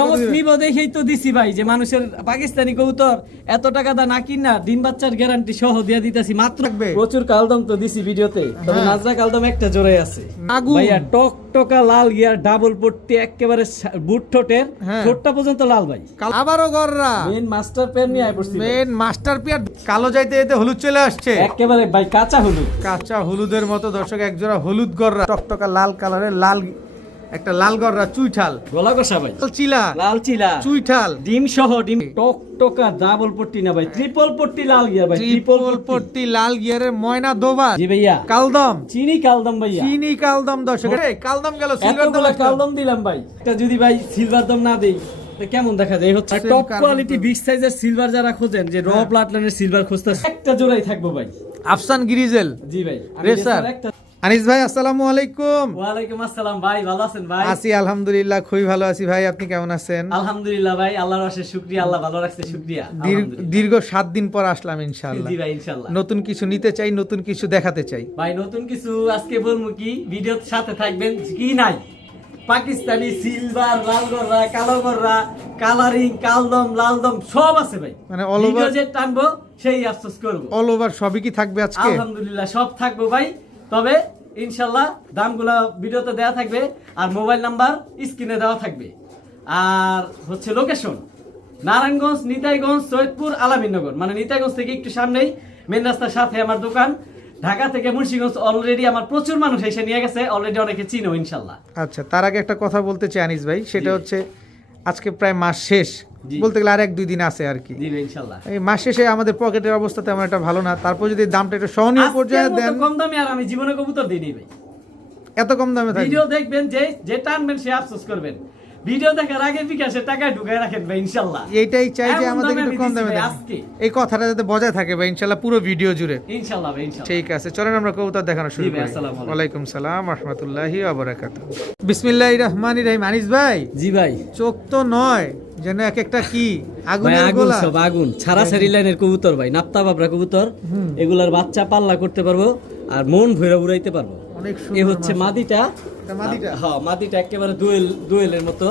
চমক নিব দেখেই তো দিছি ভাই যে মানুষের পাকিস্তানি কবুতর এত টাকা দা না কিনা ডিম বাচ্চার গ্যারান্টি সহ দিয়ে দিতেছি মাত্র। প্রচুর কালদম তো দিছি ভিডিওতে, তবে নাজরা কালদম একটা জোড়াই আছে ভাইয়া, টক টকা লাল গিয়ার ডাবল পট্টি একেবারে বুট ঠোঁটের, ঠোঁটটা পর্যন্ত লাল ভাই। আবারও গররা মেন মাস্টার পেয়ার নিয়ে আই পড়ছি, মেন মাস্টার পেয়ার। কালো যাইতে যেতে হলুদ চলে আসছে একেবারে ভাই কাঁচা হলুদ, কাঁচা হলুদের মতো দর্শক একজোড়া হলুদ গররা, টকটকা লাল কালারের লাল একটা লাল গররা চুইঠাল, গলা কষা ভাই, চিলা লাল চিলা চুইঠাল, ডিম সহ ডিম, টক টকা ডাবল পট্টি না ভাই, ট্রিপল পট্টি লাল গিয়ার ভাই, ট্রিপল পট্টি লাল গিয়ারের ময়না দোবা। জি ভাইয়া, কালদম চিনি কালদম ভাইয়া, চিনি কালদম দর্শক। এই কালদম গেল, সিলভার দম এতগুলা কালদম দিলাম ভাই, এটা যদি ভাই সিলভার দম না দেই তো কেমন দেখা যায়? হচ্ছে টপ কোয়ালিটি বিগ সাইজের সিলভার যারা খোঁজেন, যে র ব্লাড লাইনের সিলভার খুঁজতে, একটা জোড়াই থাকবো ভাই, আফসান গিরিজেল। জি ভাই রেসার। আনিস ভাই আসসালামু আলাইকুম। ওয়ালাইকুম আসসালাম ভাই, ভালো আছেন ভাই? আছি আলহামদুলিল্লাহ, খুবই ভালো আছি ভাই, আপনি কেমন আছেন? আলহামদুলিল্লাহ ভাই, আল্লাহর অশেষ শুকরিয়া, আল্লাহ ভালো রাখছে, শুকরিয়া। দীর্ঘ 7 দিন পর আসলাম ইনশাআল্লাহ। জি ভাই ইনশাআল্লাহ। নতুন কিছু নিতে চাই, নতুন কিছু দেখাতে চাই ভাই। নতুন কিছু আজকে বলবো, কি ভিডিওর সাথে থাকবেন, কি নাই পাকিস্তানি সিলভার, লাল গররা, কালো গররা, কালারিং, কালদম, লালদম সব আছে ভাই, মানে অল ওভার যে টানবো সেই আফসোস করবো। অল ওভার সবই কি থাকবে আজকে? আলহামদুলিল্লাহ সব থাকবো ভাই, তবে ইনশাআল্লাহ দামগুলা ভিডিওতে দেওয়া থাকবে, আর মোবাইল নাম্বার স্ক্রিনে দেওয়া থাকবে। আর হচ্ছে লোকেশন নারায়ণগঞ্জ, নিতাইগঞ্জ, সৈয়দপুর, আলামিননগর, মানে নিতাইগঞ্জ থেকে একটু সামনেই মেন রাস্তার সাথে আমার দোকান। ঢাকা থেকে মুন্সিগঞ্জ অলরেডি আমার প্রচুর মানুষ এসে নিয়ে গেছে, অলরেডি অনেকে চিনো ইনশাআল্লাহ। আচ্ছা, তার আগে একটা কথা বলতে চাই আনিস ভাই, সেটা হচ্ছে আজকে প্রায় মাস শেষ, বলতে গেলে আর 1-2 দিন আছে আর কি। জি ভাই ইনশাআল্লাহ। এই মাস শেষে আমাদের পকেটের অবস্থা তেমন একটা ভালো না, তারপর যদি দামটা একটু সহনীয় পর্যায়ে দেন। কম দামে আর আমি জীবনে কবুতর দিইনি ভাই, এত কম দামে থাকে। ভিডিও দেখবেন, যে টানবেন সে আফসোস করবেন। ভিডিও দেখার আগে বিকাশে টাকা ঢুকায় রাখেন ভাই ইনশাআল্লাহ। এইটাই চাই যে আমাদের একটু কম দামে দেন, এই কথাটা যাতে বজায় থাকে ভাই ইনশাআল্লাহ পুরো ভিডিও জুড়ে ইনশাআল্লাহ ভাই ইনশাআল্লাহ। ঠিক আছে, চলেন আমরা কবুতর দেখানো শুরু করি। আসসালামু আলাইকুম। ওয়ালাইকুম সালাম ওয়া রাহমাতুল্লাহি ওয়া বারাকাতুহু। বিসমিল্লাহির রহমানির রহিম। আনিস ভাই, জি ভাই, চোখ তো নয় যেন এক একটা কি আগুনের গোলা, সব আগুন ছাড়া সারি লাইনের কবুতর ভাই, নাপ্তা বাবরা কবুতর, এগুলার বাচ্চা পাল্লা করতে পারবো আর মন ভরে উড়াইতে পারবো। অনেক এই সুন্দর হচ্ছে মাদিটা, মাদিটা। হ্যাঁ মাদিটা একেবারে দোয়েলের মতো,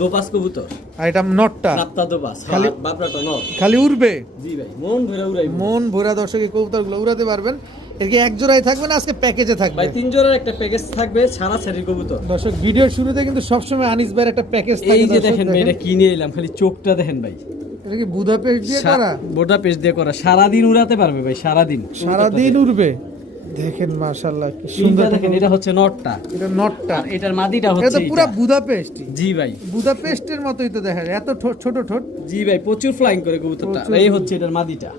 দোপাস কবুতর, আর এটা নটটা নাপ্তা দোপাস, খালি বাবরাটা নট। খালি উড়বে। জি ভাই, মন ভরে উড়াইবো, মন ভরা দর্শক এই কবুতরগুলো উড়াতে পারবেন। এর কি এক জোড়াই থাকবে না আজকে প্যাকেজে থাকবে? ভাই 3 জোড়ার একটা প্যাকেজ থাকবে, ছাড়া সারি কবুতর। দর্শক ভিডিওর শুরুতে কিন্তু সবসময় আনিস ভাইয়ের একটা প্যাকেজ থাকে। এই যে দেখেন ভাই, এটা কিনে এলাম, খালি চোখটা দেখেন ভাই, এটা কি বুদাপেস্ট দিয়ে করা? বুদাপেস্ট দিয়ে করা, সারাদিন উড়াতে পারবে ভাই, সারাদিন উড়বে। দেখেন মাশাআল্লাহ কি সুন্দর দেখেন, এটা হচ্ছে নটটা, এটা নটটা, এটার মাদিটা হচ্ছে, এটা তো পুরো বুদাপেস্ট। জি ভাই, বুদাপেস্টের মতোই তো দেখা যায়, এত ছোট ঠোঁট। জি ভাই, প্রচুর ফ্লাইং করে কবুতরটা। এই হচ্ছে এটার মাদিটা,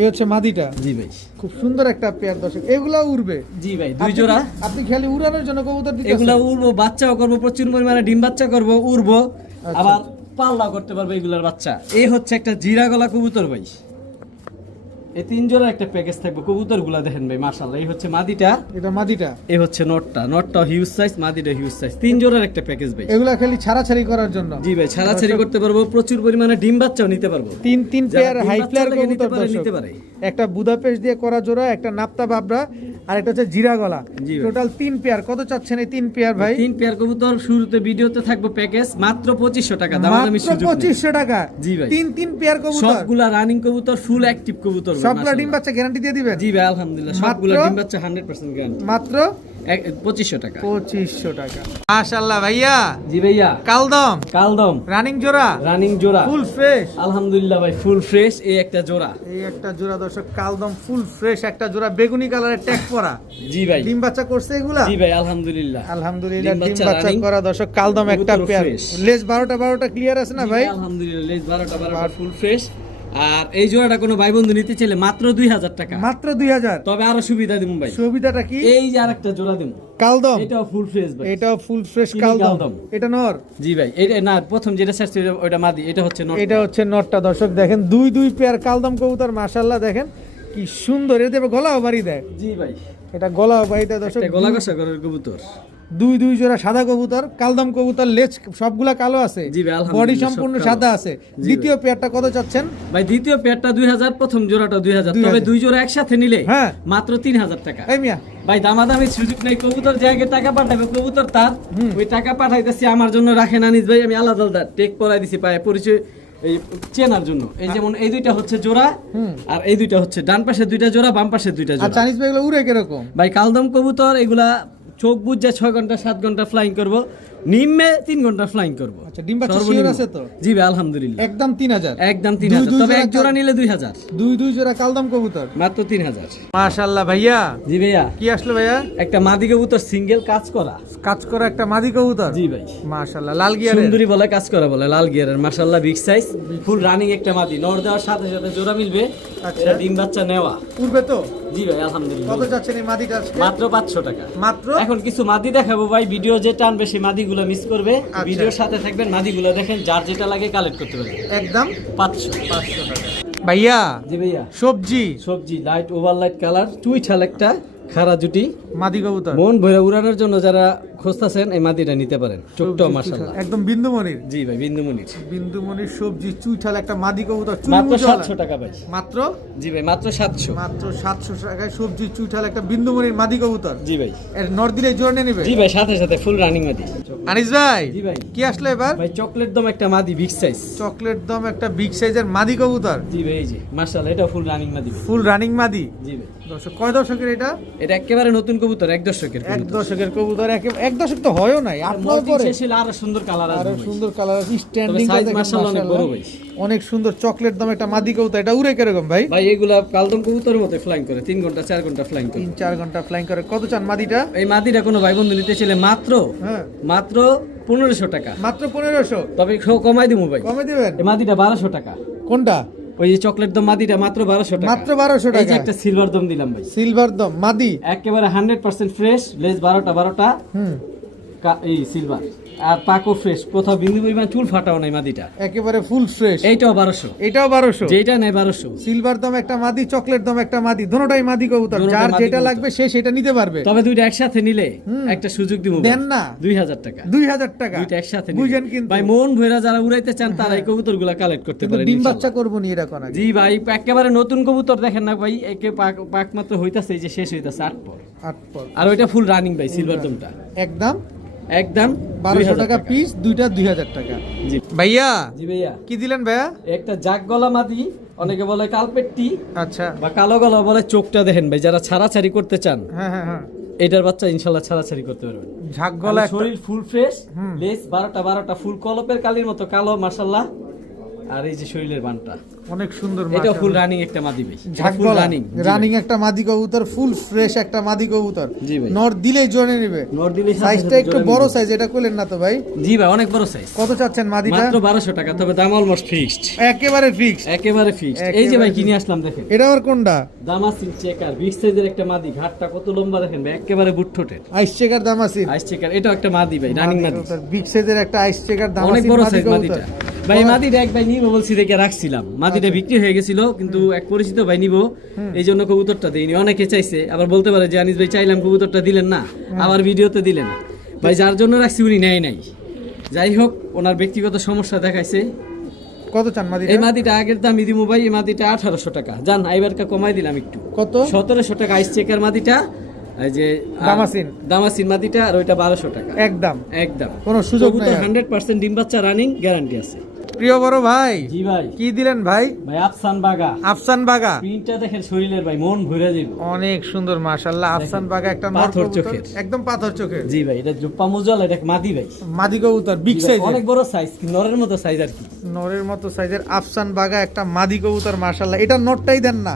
এই হচ্ছে মাদিটা। জি ভাই, খুব সুন্দর একটা পেয়ার দর্শক, এগুলা উড়বে। জি ভাই, 2 জোড়া। আপনি খালি উড়ানোর জন্য কবুতর দিতেছেন? এগুলা উড়বো, বাচ্চাও করবো, প্রচুর পরিমাণে ডিম বাচ্চা করবো, উড়বো, আবার পাল্লা করতে পারবে এগুলার বাচ্চা। এই হচ্ছে একটা জিরা গলা কবুতর ভাই, এই 3 জোড়ার একটা প্যাকেজ থাকবে। কবুতর গুলা দেখেন ভাই মাশাআল্লাহ। এই হচ্ছে মাদিটা, এটা মাদিটা। এই হচ্ছে নটটা হিউজ সাইজ, মাদিটা হিউজ সাইজ। 3 জোড়ার একটা প্যাকেজ ভাই, এগুলা খালি ছাড়াছাড়ি করার জন্য। জি ভাই, ছাড়াছাড়ি করতে পারবো, প্রচুর পরিমাণে ডিম বাচ্চাও নিতে পারবো। তিন পেয়ার হাই ফ্লায়ার কবুতর নিতে পারে। একটা বুদাপেস্ট দিয়ে করা জোড়া, একটা নাপ্তা বাবরা, আর একটা হচ্ছে জিরা গলা। Total 3 pair. কত চাচ্ছেন এই 3 পেয়ার ভাই? 3 পেয়ার কবুতর শুরুতে ভিডিওতে থাকবে প্যাকেজ মাত্র 2500 টাকা, দামাদামি সুযোগ নেই। 2500 টাকা। জি ভাই, 3 পেয়ার কবুতর, সবগুলা রানিং কবুতর, ফুল অ্যাক্টিভ কবুতর, সবগুলা ডিম বাচ্চা গ্যারান্টি দিয়ে দিবেন? জি ভাই আলহামদুলিল্লাহ, সবগুলা ডিম বাচ্চা 100% গ্যারান্টি, মাত্র 2500 টাকা। 2500 টাকা। মাশাআল্লাহ ভাইয়া। জি ভাইয়া, কালদম রানিং জোড়া ফুল ফ্রেশ, আলহামদুলিল্লাহ ভাই, ফুল ফ্রেশ। এই একটা জোড়া, এই একটা জোড়া দর্শক, কালদম ফুল ফ্রেশ একটা জোড়া, বেগুনি কালারের ট্যাগ পরা। জি ভাই, ডিম বাচ্চা করছে এগুলা? জি ভাই আলহামদুলিল্লাহ, ডিম বাচ্চা করা দর্শক, কালদম একটা পেয়ার। লেজ 12টা ক্লিয়ার আছে না ভাই? আলহামদুলিল্লাহ, লেজ 12টা ফুল ফ্রেশ। আর এই জোড়াটা কোনো ভাই বন্ধু নিতে চাইলে মাত্র 2000 টাকা, মাত্র 2000। তবে আরো সুবিধা দিমু ভাই। সুবিধাটা কি? এই যে আরেকটা জোড়া দিমু, কালদম, এটাও ফুল ফ্রেশ ভাই, এটাও ফুল ফ্রেশ কালদম। এটা নর? জি ভাই, এটা না, প্রথম যেটা সার্চ ওটা মাদি, এটা হচ্ছে নর। এটা হচ্ছে নরটা দর্শক, দেখেন দুই পেয়ার কালদম কবুতর মাশাআল্লাহ, দেখেন কি সুন্দর। এর দেবে গলাও বাড়ি দেয়। জি ভাই, এটা গলাও বাড়ি দেয় দর্শক, এটা গলা কষা করার কবুতর। দুই জোড়া সাদা কবুতর, কালদম কবুতর, লেজ সবগুলা কালো আছে, জি ভাই, আলহামদুলিল্লাহ, বডি সব সম্পূর্ণ কালো। সাদা আছে। জি দ্বিতীয় পেয়ারটা কত চাচ্ছেন? ভাই দ্বিতীয় পেয়ারটা 2000, প্রথম জোড়াটা 2000, 2000 তবে দুই জোড়া একসাথে নিলে হ্যাঁ। মাত্র 3000 টাকা। এই মিয়া, ভাই দামাদামি সুযোগ নেই, কবুতর জায়গায় টাকা পাঠাবে, কবুতর তার ওই টাকা পাঠাইতেছি আমার জন্য রাখেন আনিস ভাই, আমি আলাদা আলাদা টেক করাই দিছি পায়ে পরিচয় এই চেনার জন্য। এই যেমন এই দুইটা হচ্ছে জোড়া, আর এই দুইটা হচ্ছে ডান পাশে দুইটা জোড়া, বাম পাশে দুইটা আর জোড়া। চাইনিজ ভাই এগুলো উড়ে কিরকম? ভাই কালদম কবুতর এগুলা চোখ বুঝে 6 ঘন্টা 7 ঘন্টা ফ্লাইং করব, নিম্নে 3 ঘন্টা ফ্লাইং করব। আচ্ছা, ডিম বাচ্চা সর্বনিম্ন। শিওর আছে তো? জি ভাই আলহামদুলিল্লাহ, একদম 3000। একদম 3000, দুই তবে জোড়া এক জোড়া নিলে 2000, দুই জোড়া কালদম কবুতর, মাত্র 3000। মাশাআল্লাহ ভাইয়া। জি ভাইয়া, কি আসলো ভাইয়া? একটা মাদি কবুতর সিঙ্গেল কাজ করা। কাজ করা একটা মাদি কবুতর। জি ভাই, মাশাআল্লাহ, লাল গিয়ারের। সুন্দরী বলে কাজ করা বলে, লাল গিয়ারের, মাশাআল্লাহ বিগ সাইজ, ফুল রানিং একটা মাদি। নর দেওয়ার সাথে সাথে জোড়া মিলবে। আচ্ছা। এটা ডিম বাচ্চা নেওয়া। উড়বে তো? জি ভাই আলহামদুলিল্লাহ। কত চাচ্ছেন এই মাদিটা আজকে? মাত্র 500 টাকা। মাত্র? এখন কিছু মাদি দেখাবো ভাই, ভিডিও যে টানবে সেই মাদিগুলো মিস করবে। আচ্ছা। ভিডিওর সাথে থাকবেন, মাদিগুলো দেখেন, যার যেটা লাগে কালেক্ট করতে পারবেন। একদম 500 টাকা। ভাইয়া, জি ভাইয়া, সবজি সবজি লাইট ওভার লাইট কালার, টুইঠাল একটা খাড়া জুটি, মাদি কবুতর, মন ভরে উড়ানোর জন্য যারা খুঁজতেছেন এই মাদিটা নিতে পারেন। চোখটাও মাশাআল্লাহ। একদম বিন্দুমণির। জি ভাই, বিন্দুমণির। বিন্দুমণির সবজি চুইঠাল একটা মাদি কবুতর, মাত্র চুইমুচওয়ালা। 700 টাকা ভাই। মাত্র? জি ভাই, মাত্র 700। মাত্র 700 টাকায় সবজি চুইঠাল একটা বিন্দুমণির মাদি কবুতর। জি ভাই, এর নর দিলে জোর নিয়ে নেবে। জি ভাই, সাথে সাথে ফুল রানিং মাদি। আনিস ভাই, জি ভাই। কি আসলো এবার? ভাই চকলেট দম একটা মাদি বিগ সাইজ। চকলেট দম একটা বিগ সাইজের মাদি কবুতর। জি ভাই, এই যে মাশাআল্লাহ, এটা ফুল রানিং মাদি ভাই। ফুল রানিং মাদি। জি ভাই, দর্শক, কয় দর্শকের এটা? এটা একেবারে নতুন কবুতর, এক দর্শকের এক কবুতর। দশকের কবুতর। এক দশক তো হয়ও নাই, আট নয় মল্টিং পরে। শেষ হলে আরো সুন্দর কালার আরো আসবে ভাই। সুন্দর কালার আছে, স্ট্যান্ডিং size মাশাআল্লাহ অনেক বড় ভাই। অনেক সুন্দর চকলেট দম একটা মাদি কবুতর। এটা উড়ে কিরকম ভাই? ভাই এগুলা কালদম কবুতরের মতো ফ্লাইং করে, 3 ঘন্টা 4 ঘন্টা ফ্লাইং করে। 3-4 ঘন্টা ফ্লাইং করে। কত চান মাদিটা? এই মাদিটা কোনো ভাই বন্ধু নিতে চাইলে মাত্র হ্যাঁ, মাত্র 1500 টাকা। মাত্র 1500। তবে কমাই দিমু ভাই। কমে দিবেন? এই মাদিটা 1200 টাকা। কোনটা? ওই যে চকলেট দম মাদিটা মাত্র 1200 টাকা। মাত্র 1200 এই যে টাকা। একটা সিলভার দম দিলাম ভাই, সিলভার দম মাদি। একেবারে 100% ফ্রেশ, লেজ 12টা এই সিলভার, আর পাকো ফ্রেশ, কোথাও বিন্দু পরিমাণ চুল ফাটাও নাই মাদিটা। একেবারে ফুল ফ্রেশ। এইটাও 1200। এটাও 1200। যেটা নেই 1200। সিলভার দম একটা মাদি, চকলেট দম একটা মাদি, দুটোটাই মাদি কবুতর। দুটোটাই যার মাদি যেটা কবুতর। লাগবে সে সেটা নিতে পারবে। তবে দুইটা একসাথে নিলে একটা সুযোগ দিব। দেন না? 2000 টাকা। 2000 টাকা। দুইটা একসাথে বুঝেন কিন্তু। ভাই মন ভৈরা যারা উড়াইতে চান তারা এই কবুতরগুলো কালেক্ট করতে কিন্তু পারেন। ডিম ইনশাআল্লাহ। বাচ্চা করবো নি এরকম আগে। জি ভাই, একেবারে নতুন কবুতর দেখেন না ভাই, একে পাক মাত্র হইতাছে, এই যে শেষ হইতাছে 8 পর। 8 পর। আর ওইটা ফুল রানিং ভাই, সিলভার দমটা একদম একদম 1200 টাকা পিস, দুইটা 2000 টাকা। জি ভাইয়া, জি ভাইয়া, কি দিলেন ভাইয়া? একটা জাগ গলা মাদি, অনেকে বলে কালপেট্টি আচ্ছা। বা কালো গলা বলে। চোখটা দেখেন ভাই, যারা ছাড়াছাড়ি করতে চান হ্যাঁ হ্যাঁ হ্যাঁ। এটার বাচ্চা ইনশাআল্লাহ ছাড়াছাড়ি করতে পারবেন। ঝাক গলা আর একটা। শরীর ফুল ফ্রেশ, লেজ 12টা ফুল কলপের কালির মতো কালো মাশাআল্লাহ। আর এই যে শরীরের বানটা অনেক সুন্দর। এটা ফুল রানিং একটা মাদি ভাই, ঝাক ফুল গলা রানিং। রানিং একটা মাদি কবুতর, ফুল ফ্রেশ একটা মাদি কবুতর। জি ভাই, নর দিলেই জোরে নেবে। নর দিলে সাইজটা একটু বড় সাইজ, এটা কইলেন না তো ভাই? জি ভাই, অনেক বড় সাইজ। কত চাচ্ছেন মাদিটা? মাত্র 1200 টাকা, তবে দাম অলমোস্ট ফিক্সড, একেবারে ফিক্সড। একেবারে ফিক্সড। এই যে ভাই কিনে আসলাম দেখেন, এটা আবার কোনটা? দামাসিন চেকার, বিগ সাইজের একটা মাদি, ঘাটটা কত লম্বা দেখেন ভাই, একেবারে বুটঠোটের আইস চেকার দামাসিন। আইস চেকার। এটাও একটা মাদি ভাই, রানিং মাদি, বিগ সাইজের একটা আইস চেকার দামাসিন, অনেক বড় মাদি সাইজ কবুতর। মাদিটা ভাই। মাদিটা এক ভাই নিবো বলছি দেখে রাখছিলাম, মাদিটা বিক্রি হয়ে গেছিল, কিন্তু এক পরিচিত ভাই নিবো, এই জন্য কবুতরটা দেইনি। অনেকে চাইছে, আবার বলতে পারে যে আনিস ভাই চাইলাম কবুতরটা দিলেন না, আবার ভিডিওতে দিলেন। ভাই যার জন্য রাখছি উনি নেয় নাই, যাই হোক ওনার ব্যক্তিগত সমস্যা দেখাইছে। কত চান মাদিটা? এই মাদিটা আগের দাম দিমু ভাই, এই মাদিটা 1800 টাকা। জান এবারটা কমাই দিলাম একটু। কত? 1700 টাকা আইস চেকার মাদিটা, এই যে দামাসিন। দামাসিন মাদিটা, আর ওইটা 1200 টাকা একদম একদম। কোনো সুযোগ নাই আর। 100% ডিম বাচ্চা রানিং গ্যারান্টি আছে। প্রিয় বড় ভাই, জি ভাই, কি দিলেন ভাই? ভাই আফসান বাগা, আফসান বাগা। প্রিন্টটা দেখেন শরীরের ভাই, মন ভরে যাবে। অনেক সুন্দর মাশাআল্লাহ। আফসান বাগা একটা নর পাথর কবুতর, চোখের। একদম পাথর চোখের। জি ভাই, এটা জুপ্পা মুজাল, এটা মাদি ভাই, মাদি কবুতর বিগ জি ভাই, সাইজ, অনেক বড় সাইজ, নরের মতো সাইজ আর কি। নরের মতো সাইজের আফসান বাগা একটা মাদি কবুতর মাশাআল্লাহ। এটা নটটাই দেন না?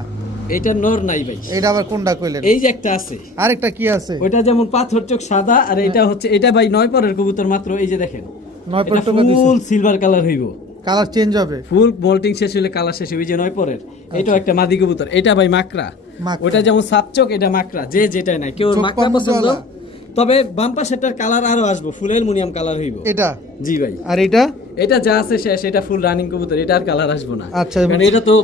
এটা নর নাই ভাই, এটা আবার কোনটা কইলেন? এই যে একটা আছে, আরেকটা কি আছে? ওইটা যেমন পাথর চোখ সাদা, আর এটা হচ্ছে, এটা ভাই 9 পরের কবুতর মাত্র। এই যে দেখেন, 9 এটা টাকা দিছে। ফুল সিলভার কালার হইব, কালার চেঞ্জ হবে। ফুল মোল্টিং শেষ হলে কালার শেষ হবে। এই যে 9 পরের, এটাও একটা মাদি কবুতর। এটা ভাই মাকড়া, মাকড়া। ওটা যেমন সাপচোক, এটা মাকড়া, যে যেটাই নাই, কেউ চোখ মাকড়া পছন্দ। পামুজওয়ালা। তবে বাম পাশেরটার কালার আরো আসবো, ফুল অ্যালুমিনিয়াম কালার হইব। এটা? জি ভাই। আর এটা? এটা যা আছে শেষ, এটা ফুল রানিং কবুতর, এটা আর কালার আসবো না। আচ্ছা, কারণ এটা তো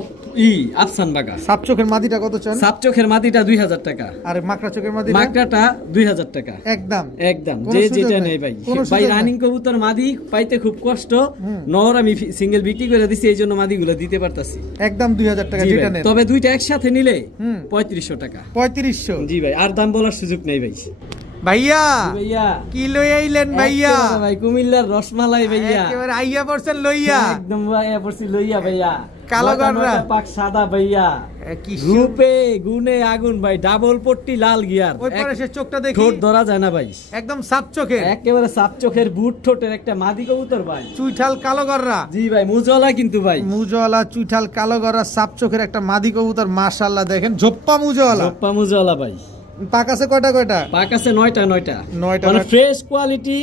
আফসান বাগা। সাপ চোখের মাদিটা কত চান? সাপ চোখের মাদিটা 2000 টাকা, আর মাকড়া চোখের মাদিটা? মাকড়াটা 2000 টাকা একদম একদম। কোনো যে সুযোগ যেটা নাই, নেই ভাই। কোনো ভাই সুযোগ রানিং কবুতর মাদি পাইতে খুব কষ্ট, নর আমি সিঙ্গেল বিক্রি করে দিছি, এই জন্য মাদিগুলো দিতে পারতাছি একদম 2000 টাকা জি যেটা ভাই। নেন। তবে দুইটা একসাথে নিলে হুম। 3500 টাকা। 3500? জি ভাই, আর দাম বলার সুযোগ নেই ভাই। ভাইয়া ভাইয়া কি লই আইলেন ভাইয়া? একেবারে ভাই কুমিল্লার রসমালাই ভাইয়া, একেবারে আইয়া পড়ছেন লইয়া। একদম ভাইয়া পড়ছি লইয়া ভাইয়া। কালো নটা গররা। নটা পাক সাদা ভাইয়া, কি রূপে গুণে আগুন ভাই, ডাবল পট্টি লাল গিয়ার, ওই পারে সে চোখটা দেখি, ঠোঁট ধরা যায় না ভাই, একদম সাপ চোখের, একেবারে সাপ চোখের বুট ঠোঁটের একটা মাদি কবুতর ভাই। চুইঠাল কালো গররা। জি ভাই, মুজলা কিন্তু ভাই, মুজওয়ালা চুইঠাল কালো গররা সাপ চোখের একটা মাদি কবুতর, মাশাআল্লাহ দেখেন ঝোপ্পা মুজওয়ালা। জপ্পা মুজলা ভাই। পাক আছে কয়টা কয়টা? পাক আছে 9টা নয়টা, মানে নয়। ফ্রেশ কোয়ালিটি,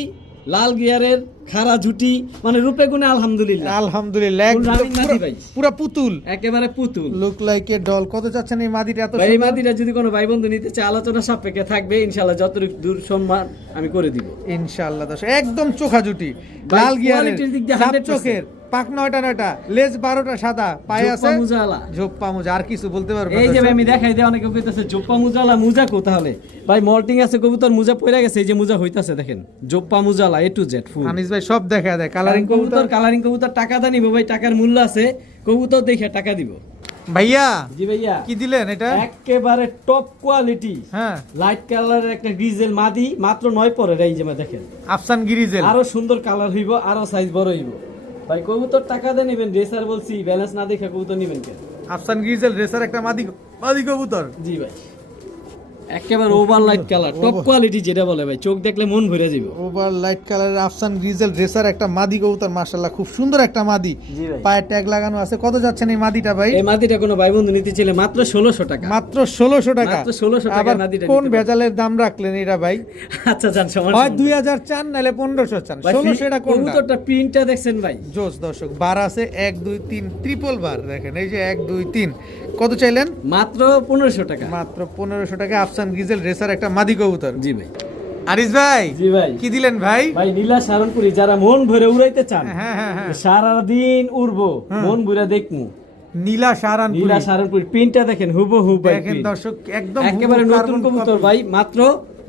লাল গিয়ারের, খাড়া ঝুটি, মানে রূপে গুণে আলহামদুলিল্লাহ। আলহামদুলিল্লাহ ফুল একদম রানিং মাদি ভাই, পুরা পুতুল, একেবারে পুতুল লুক লাইক এ ডল। কত চাচ্ছেন এই মাদিটা? এত ভাই এই সুন্দর? মাদিটা যদি কোনো ভাই বন্ধু নিতে চায়, আলোচনা সাপেক্ষে থাকবে ইনশাআল্লাহ, যতটুকু দূর সম্মান আমি করে দিব ইনশাআল্লাহ। দর্শক একদম চোখা জুটি, ভাই, লাল গিয়ারের, কোয়ালিটির দিক দিয়ে সাপ 100%। চোখের, পাক 9টা, লেজ 12টা সাদা, পায়ে আছে জোপ্পা মুজালা। ঝোপ্পা মুজা। আর কিছু বলতে পারবেন? এই যে ভাই আমি দেখাই দিই, অনেকে কইতাছে জোপ্পা মুজালা, মুজা কো তাহলে ভাই? মল্টিং আছে কবুতর, মুজা পড়ে গেছে, এই যে মুজা হইতাছে দেখেন, জোপ্পা মুজালা A to Z ফুল। আনিস ভাই সব দেখা দেয়, কালারিং কবুতর। কালারিং কবুতর টাকা দা নিব ভাই, টাকার মূল্য আছে, কবুতর দেখে টাকা দিব। ভাইয়া জি ভাইয়া, কি দিলেন এটা? একেবারে টপ কোয়ালিটি হ্যাঁ, লাইট কালারের একটা গ্রিজেল মাদি, মাত্র 9 পরে, এই যে দেখেন, আফসান গিরিজেল। আরো সুন্দর কালার হইব, আরো সাইজ বড় হইব ভাই। কবুতর টাকা দিয়ে নেবেন, রেসার বলছি, ব্যালেন্স না দেখে কবুতর নেবেন কেন? আফসান গিরিজেল রেসার একটা মাদি মাদি কবুতর। জি ভাই, একেবারে over light colour, top quality যেটা বলে ভাই, চোখ দেখলে মন ভরে যাবে। ওভার লাইট কালারের আফসান গ্রিজেল রেসার একটা মাদি কবুতর, মাশাআল্লাহ খুব সুন্দর একটা মাদি। জি ভাই, পায়ে ট্যাগ লাগানো আছে। কত যাচ্ছেন এই মাদিটা ভাই? এই মাদিটা কোনো ভাই বন্ধু নিতে চাইলে মাত্র 1600 টাকা। মাত্র 1600 টাকা। মাত্র 1600 টাকা আবার মাদিটা কোন নিতে পারবেন। ভেজালের দাম রাখলেন এটা ভাই? আচ্ছা জান, সমস্যা হয় নেই। 2000 চান নালে 1500 চান, ভাই, 1600 এটা কোনটা? কবুতরটা প্রিন্টটা দেখছেন ভাই? জোস। দর্শক বার আছে 1 2 3 ট্রিপল বার, দেখেন এই যে 1 2 3। কত চাইলেন? মাত্র 1500 টাকা। মাত্র 1500 টাকা আফসান গিজেল রেসার একটা মাদি কবুতর। জি ভাই। আরিস ভাই জি ভাই, কি দিলেন ভাই? ভাই নীলা সারনপুরি, যারা মন ভরে উড়াইতে চান, হ্যাঁ হ্যাঁ হ্যাঁ, সারা দিন উড়বো, মন ভরে দেখমু, নীলা সারানপুরি। নীলা সারনপুরি প্রিন্টটা দেখেন, হুবহু ভাই দেখেন print। দর্শক একদম একেবারে হুবহু নতুন carbon কবুতর copy। ভাই, মাত্র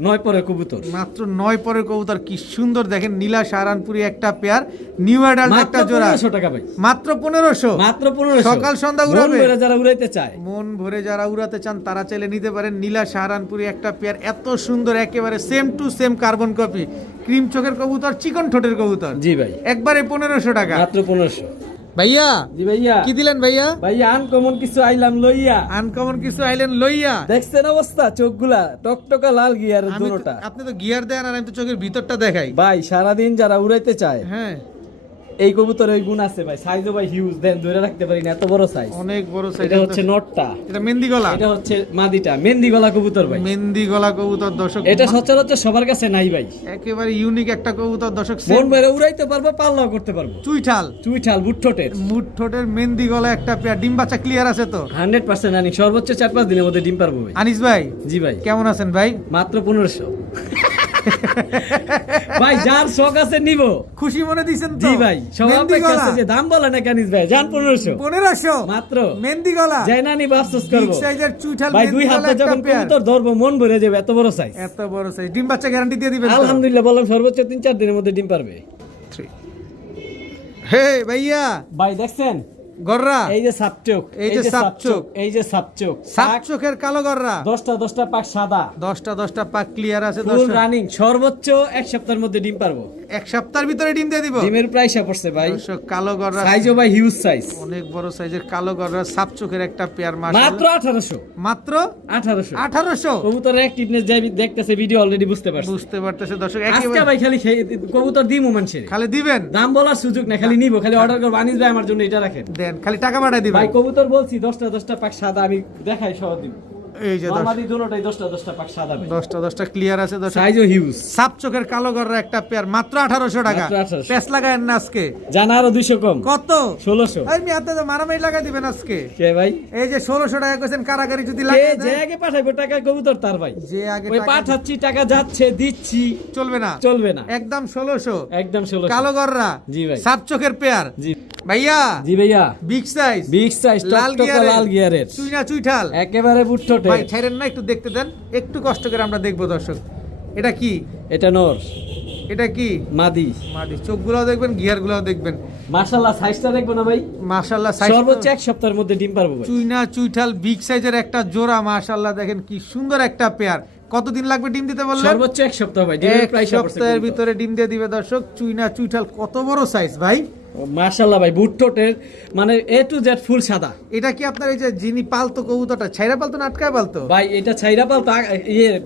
9 পরে কবুতর, মাত্র 9 পরের কবুতর, কি সুন্দর দেখেন, নীলা সারানপুরি একটা পেয়ার, নিউ অ্যাডাল্ট মাত্র একটা জোড়া, 1500 টাকা ভাই, মাত্র 1500। মাত্র 1500। সকাল সন্ধ্যা মন উড়াবে। ভরে যারা উড়াইতে চায়, মন ভরে যারা উড়াতে চান তারা চাইলে নিতে পারেন নীলা সাহারানপুরি একটা পেয়ার, এত সুন্দর, একেবারে same to same carbon copy, cream চোখের কবুতর, চিকন ঠোঁটের কবুতর, জি ভাই, একবারে 1500 টাকা। মাত্র 1500। ভাইয়া জি ভাইয়া, কি দিলেন ভাইয়া? ভাইয়া আনকমন কিছু আইলাম লইয়া, আনকমন কিছু আইলেন লইয়া। দেখছেন অবস্থা, চোখগুলা টকটকা লাল গিয়ার আমি তো- দুটোটা আপনি তো গিয়ার দেন আর আমি তো চোখের ভিতরটা দেখাই। ভাই। সারাদিন যারা উড়াইতে চায়, হ্যাঁ, এই কবুতর ওই গুণ আছে ভাই, সাইজও ভাই হিউজ, দেন ধরে রাখতে পারি না, এত বড় সাইজ। অনেক বড় সাইজ। এটা হচ্ছে নটটা, এটা মেহেন্দি গলা, এটা হচ্ছে মাদিটা, মেহেন্দি গলা কবুতর ভাই। মেহেন্দি গলা কবুতর দর্শক, এটা সচরাচর সবার কাছে নাই ভাই, একেবারে ইউনিক একটা কবুতর দর্শক, মন ভরে উড়াইতে পারবো, পাল্লাও করতে পারবো। চুইঠাল চুইঠাল বুটঠোটের, মুঠ ঠোঁটের মেহেন্দি গলা একটা পেয়ার, ডিম বাচ্চা ক্লিয়ার আছে তো? 100% রানিং, সর্বোচ্চ 4-5 দিনের মধ্যে ডিম পারবো ভাই। আনিস ভাই জি ভাই, কেমন আছেন ভাই? মাত্র 1500 ভাই, যার শখ আছে নিব। খুশি মনে দিছেন তো? জি ভাই, সবার মেহেন্দি অপেক্ষা গলা আছে, যে দাম বলে না কানিস ভাই, জান 1500 1500 মাত্র। মেহেন্দি গলা, যাই না নিব, আফসোস বিগ করবো সাইজের চুইঠাল ভাই। মেহেন্দি দুই গলা হাতে একটা যখন পেয়ার, কবুতর ধরবো মন ভরে যাবে, এত বড় সাইজ। এত বড় সাইজ, ডিম বাচ্চা গ্যারান্টি দিয়ে দিবেন তো? আলহামদুলিল্লাহ, বললাম সর্বোচ্চ 3-4 দিনের মধ্যে ডিম পারবে। হে ভাইয়া ভাই দেখছেন গররা, এই যে সাপচোক, এই যে সাপচোক, এই যে সাপচোক, সাপ চোখের কালো গররা, 10টা পাক সাদা, 10টা পাক ক্লিয়ার আছে ফুল দর্শক। রানিং, সর্বোচ্চ 1 সপ্তাহের মধ্যে ডিম পারবো। এক সপ্তাহের ভিতরে ডিম দিয়ে দিব ডিমের প্রাইস পড়ছে ভাই, দর্শক। কালো গররা, সাইজও ভাই হিউজ সাইজ, অনেক বড় সাইজের কালো গররা, সাপ চোখের একটা পেয়ার, মাত্র মাশাআল্লাহ 1800। মাত্র 1800 কবুতরের অ্যাক্টিভনেস যাই দেখতেছে, ভিডিও অলরেডি বুঝতে পারছে। বুঝতে পারতেছে দর্শক, আজকে একেবারে ভাই খালি কবুতর দিমু মানুষের, খালি দিবেন, দাম বলার সুযোগ নাই, খালি নিব, খালি অর্ডার করব। আনিস ভাই আমার জন্য এটা রাখেন দেন খালি টাকা পাঠাই দিবেন। ভাই। কবুতর বলছি 10টা পাক সাদা, আমি দেখাই সহ দিব। এই যে নরমালি দুটোটাই 10টা পাক সাদা ভাই। 10টা ক্লিয়ার আছে দর্শক। সাইজও হিউজ। সাপ চোখের কালো গররা একটা পেয়ার মাত্র 1800 টাকা। মাত্র 1800 প্যাচ লাগায়েন না আজকে, জানা আরো 200 কম। কত? 1600। আমি হাতে তো মারামারি লাগাই দিবেন আজকে। কে ভাই? এই যে 1600 টাকা কইছেন, কারাগারি যদি কে লাগে যে আগে পাঠাইবো টাকা কবুতর তার ভাই। যে আগে ওই টাকা পাঠাচ্ছি, টাকা যাচ্ছে, দিচ্ছি, চলবে না, চলবে না। একদম 1600। একদম 1600। কালো গররা জি ভাই। সাপ চোখের পেয়ার জি ভাইয়া, জি ভাইয়া। বিগ সাইজ, বিগ সাইজ, লাল টকটকা গিয়ারের, লাল গিয়ারের, চুইনা চুইঠাল, একেবারে বুটঠোঁটে। ভাই ছাইরেন না, একটু দেখতে দেন, একটু কষ্ট করে আমরা দেখবো দর্শক। এটা কি? এটা নর, এটা কি? মাদি। মাদি। চোখগুলোও দেখবেন, গিয়ারগুলোও দেখবেন। মাশাআল্লাহ, সাইজটা দেখবো না ভাই? মাশাআল্লাহ, সাইজ সর্বোচ্চ 1 সপ্তাহের মধ্যে ডিম পারবো ভাই। চুইনা চুইঠাল বিগ সাইজের একটা জোড়া, মাশাআল্লাহ দেখেন কি সুন্দর একটা পেয়ার। কতদিন লাগবে ডিম দিতে বললেন? সর্বোচ্চ 1 সপ্তাহ ভাই। ডিমের এক প্রাইস সপ্তাহের ভিতরে ডিম দিয়ে দিবে দর্শক। চুইনা চুইঠাল কত বড় সাইজ ভাই, মাশাআল্লাহ ভাই। বুটঠোঁটের মানে A to Z ফুল সাদা এটা কি আপনার এই যে যিনি পালতো কবুতরটা ছাইরা পালতো না আটকায় পালতো? ভাই। এটা ছাইরা পালতো,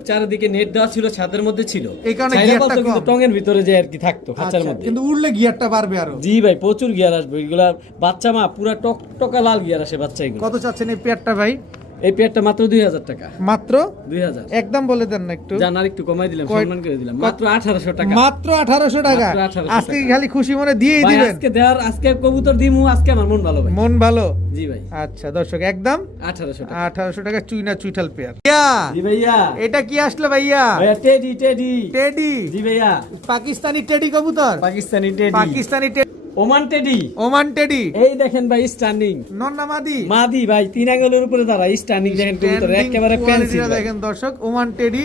চারিদিকে নেট দেওয়া ছিল, ছাদের মধ্যে ছিল। এই কারণে ছাইরা গিয়ারটা পালতো, কিন্তু কম। টঙের ভিতরে যে আর কি থাকতো, খাঁচার আচ্ছা, মধ্যে। কিন্তু উড়লে গিয়ারটা বাড়বে আরো। জি ভাই, প্রচুর গিয়ার আসবে। এগুলা বাচ্চা মা পুরা টকটকা লাল গিয়ার আসে বাচ্চা এগুলো। কত চাচ্ছেন এই পেয়ারটা ভাই? এই পেয়ারটা মাত্র 2000 টাকা। মাত্র 2000। একদম বলে দেন না একটু। জান আর একটু কমাই দিলাম, কয়- সম্মান করে দিলাম। মাত্র 1800 টাকা। মাত্র 1800 টাকা। মাত্র 1800 আজকে টাকা। খালি খুশি মনে দিয়েই ভাই দিবেন। আজকে দেওয়ার, আজকে কবুতর দিমু, আজকে আমার মন ভালো ভাই। মন ভালো। জি ভাই। আচ্ছা দর্শক, একদম 1800 টাকা। 1800 টাকা চুইনা চুইঠাল পেয়ার। ভাইয়া, জি ভাইয়া। এটা কি আসলো ভাইয়া? ভাইয়া টেডি, টেডি। টেডি। জি ভাইয়া। পাকিস্তানি টেডি কবুতর। Pakistani teddy. Pakistani teddy, Oman teddy. Oman teddy. এই দেখেন ভাই, স্ট্যান্ডিং নন্নামাদি। মাদি ভাই, 3 আঙ্গুলের উপরে দাঁড়ায়, স্ট্যান্ডিং দেখেন কবুতর, একেবারে পেন্সিল। দেখেন দর্শক, ওমান টেডি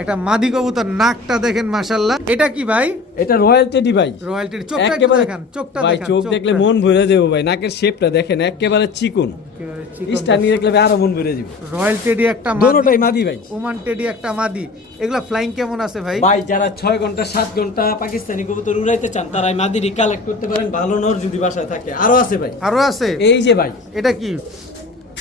একটা মাদি কবুতর, নাকটা দেখেন মাশাআল্লাহ। এটা কি ভাই? এটা রয়্যাল টেডি ভাই। Royal teddy. চোখটা একটু একেবারে দেখান, চোখটা ভাই, দেখান। চোখ দেখলে মন ভরে যাবে ভাই। নাকের শেপটা দেখেন, একেবারে চিকন। স্ট্যান্ডিং দেখলে ভাই আরো মন ভরে যাবে। রয়্যাল টেডি একটা মাদি, দোনোটাই মাদি ভাই। ওমান টেডি একটা মাদি। এগুলা ফ্লাইং কেমন আছে ভাই? ভাই যারা 6 ঘন্টা 7 ঘন্টা পাকিস্তানি কবুতর উড়াইতে চান, তারা এই মাদিরি কালেক্ট করতে পারেন, ভালো নর যদি বাসায় থাকে। আরো আছে ভাই, আরো আছে। এই যে ভাই, এটা কি?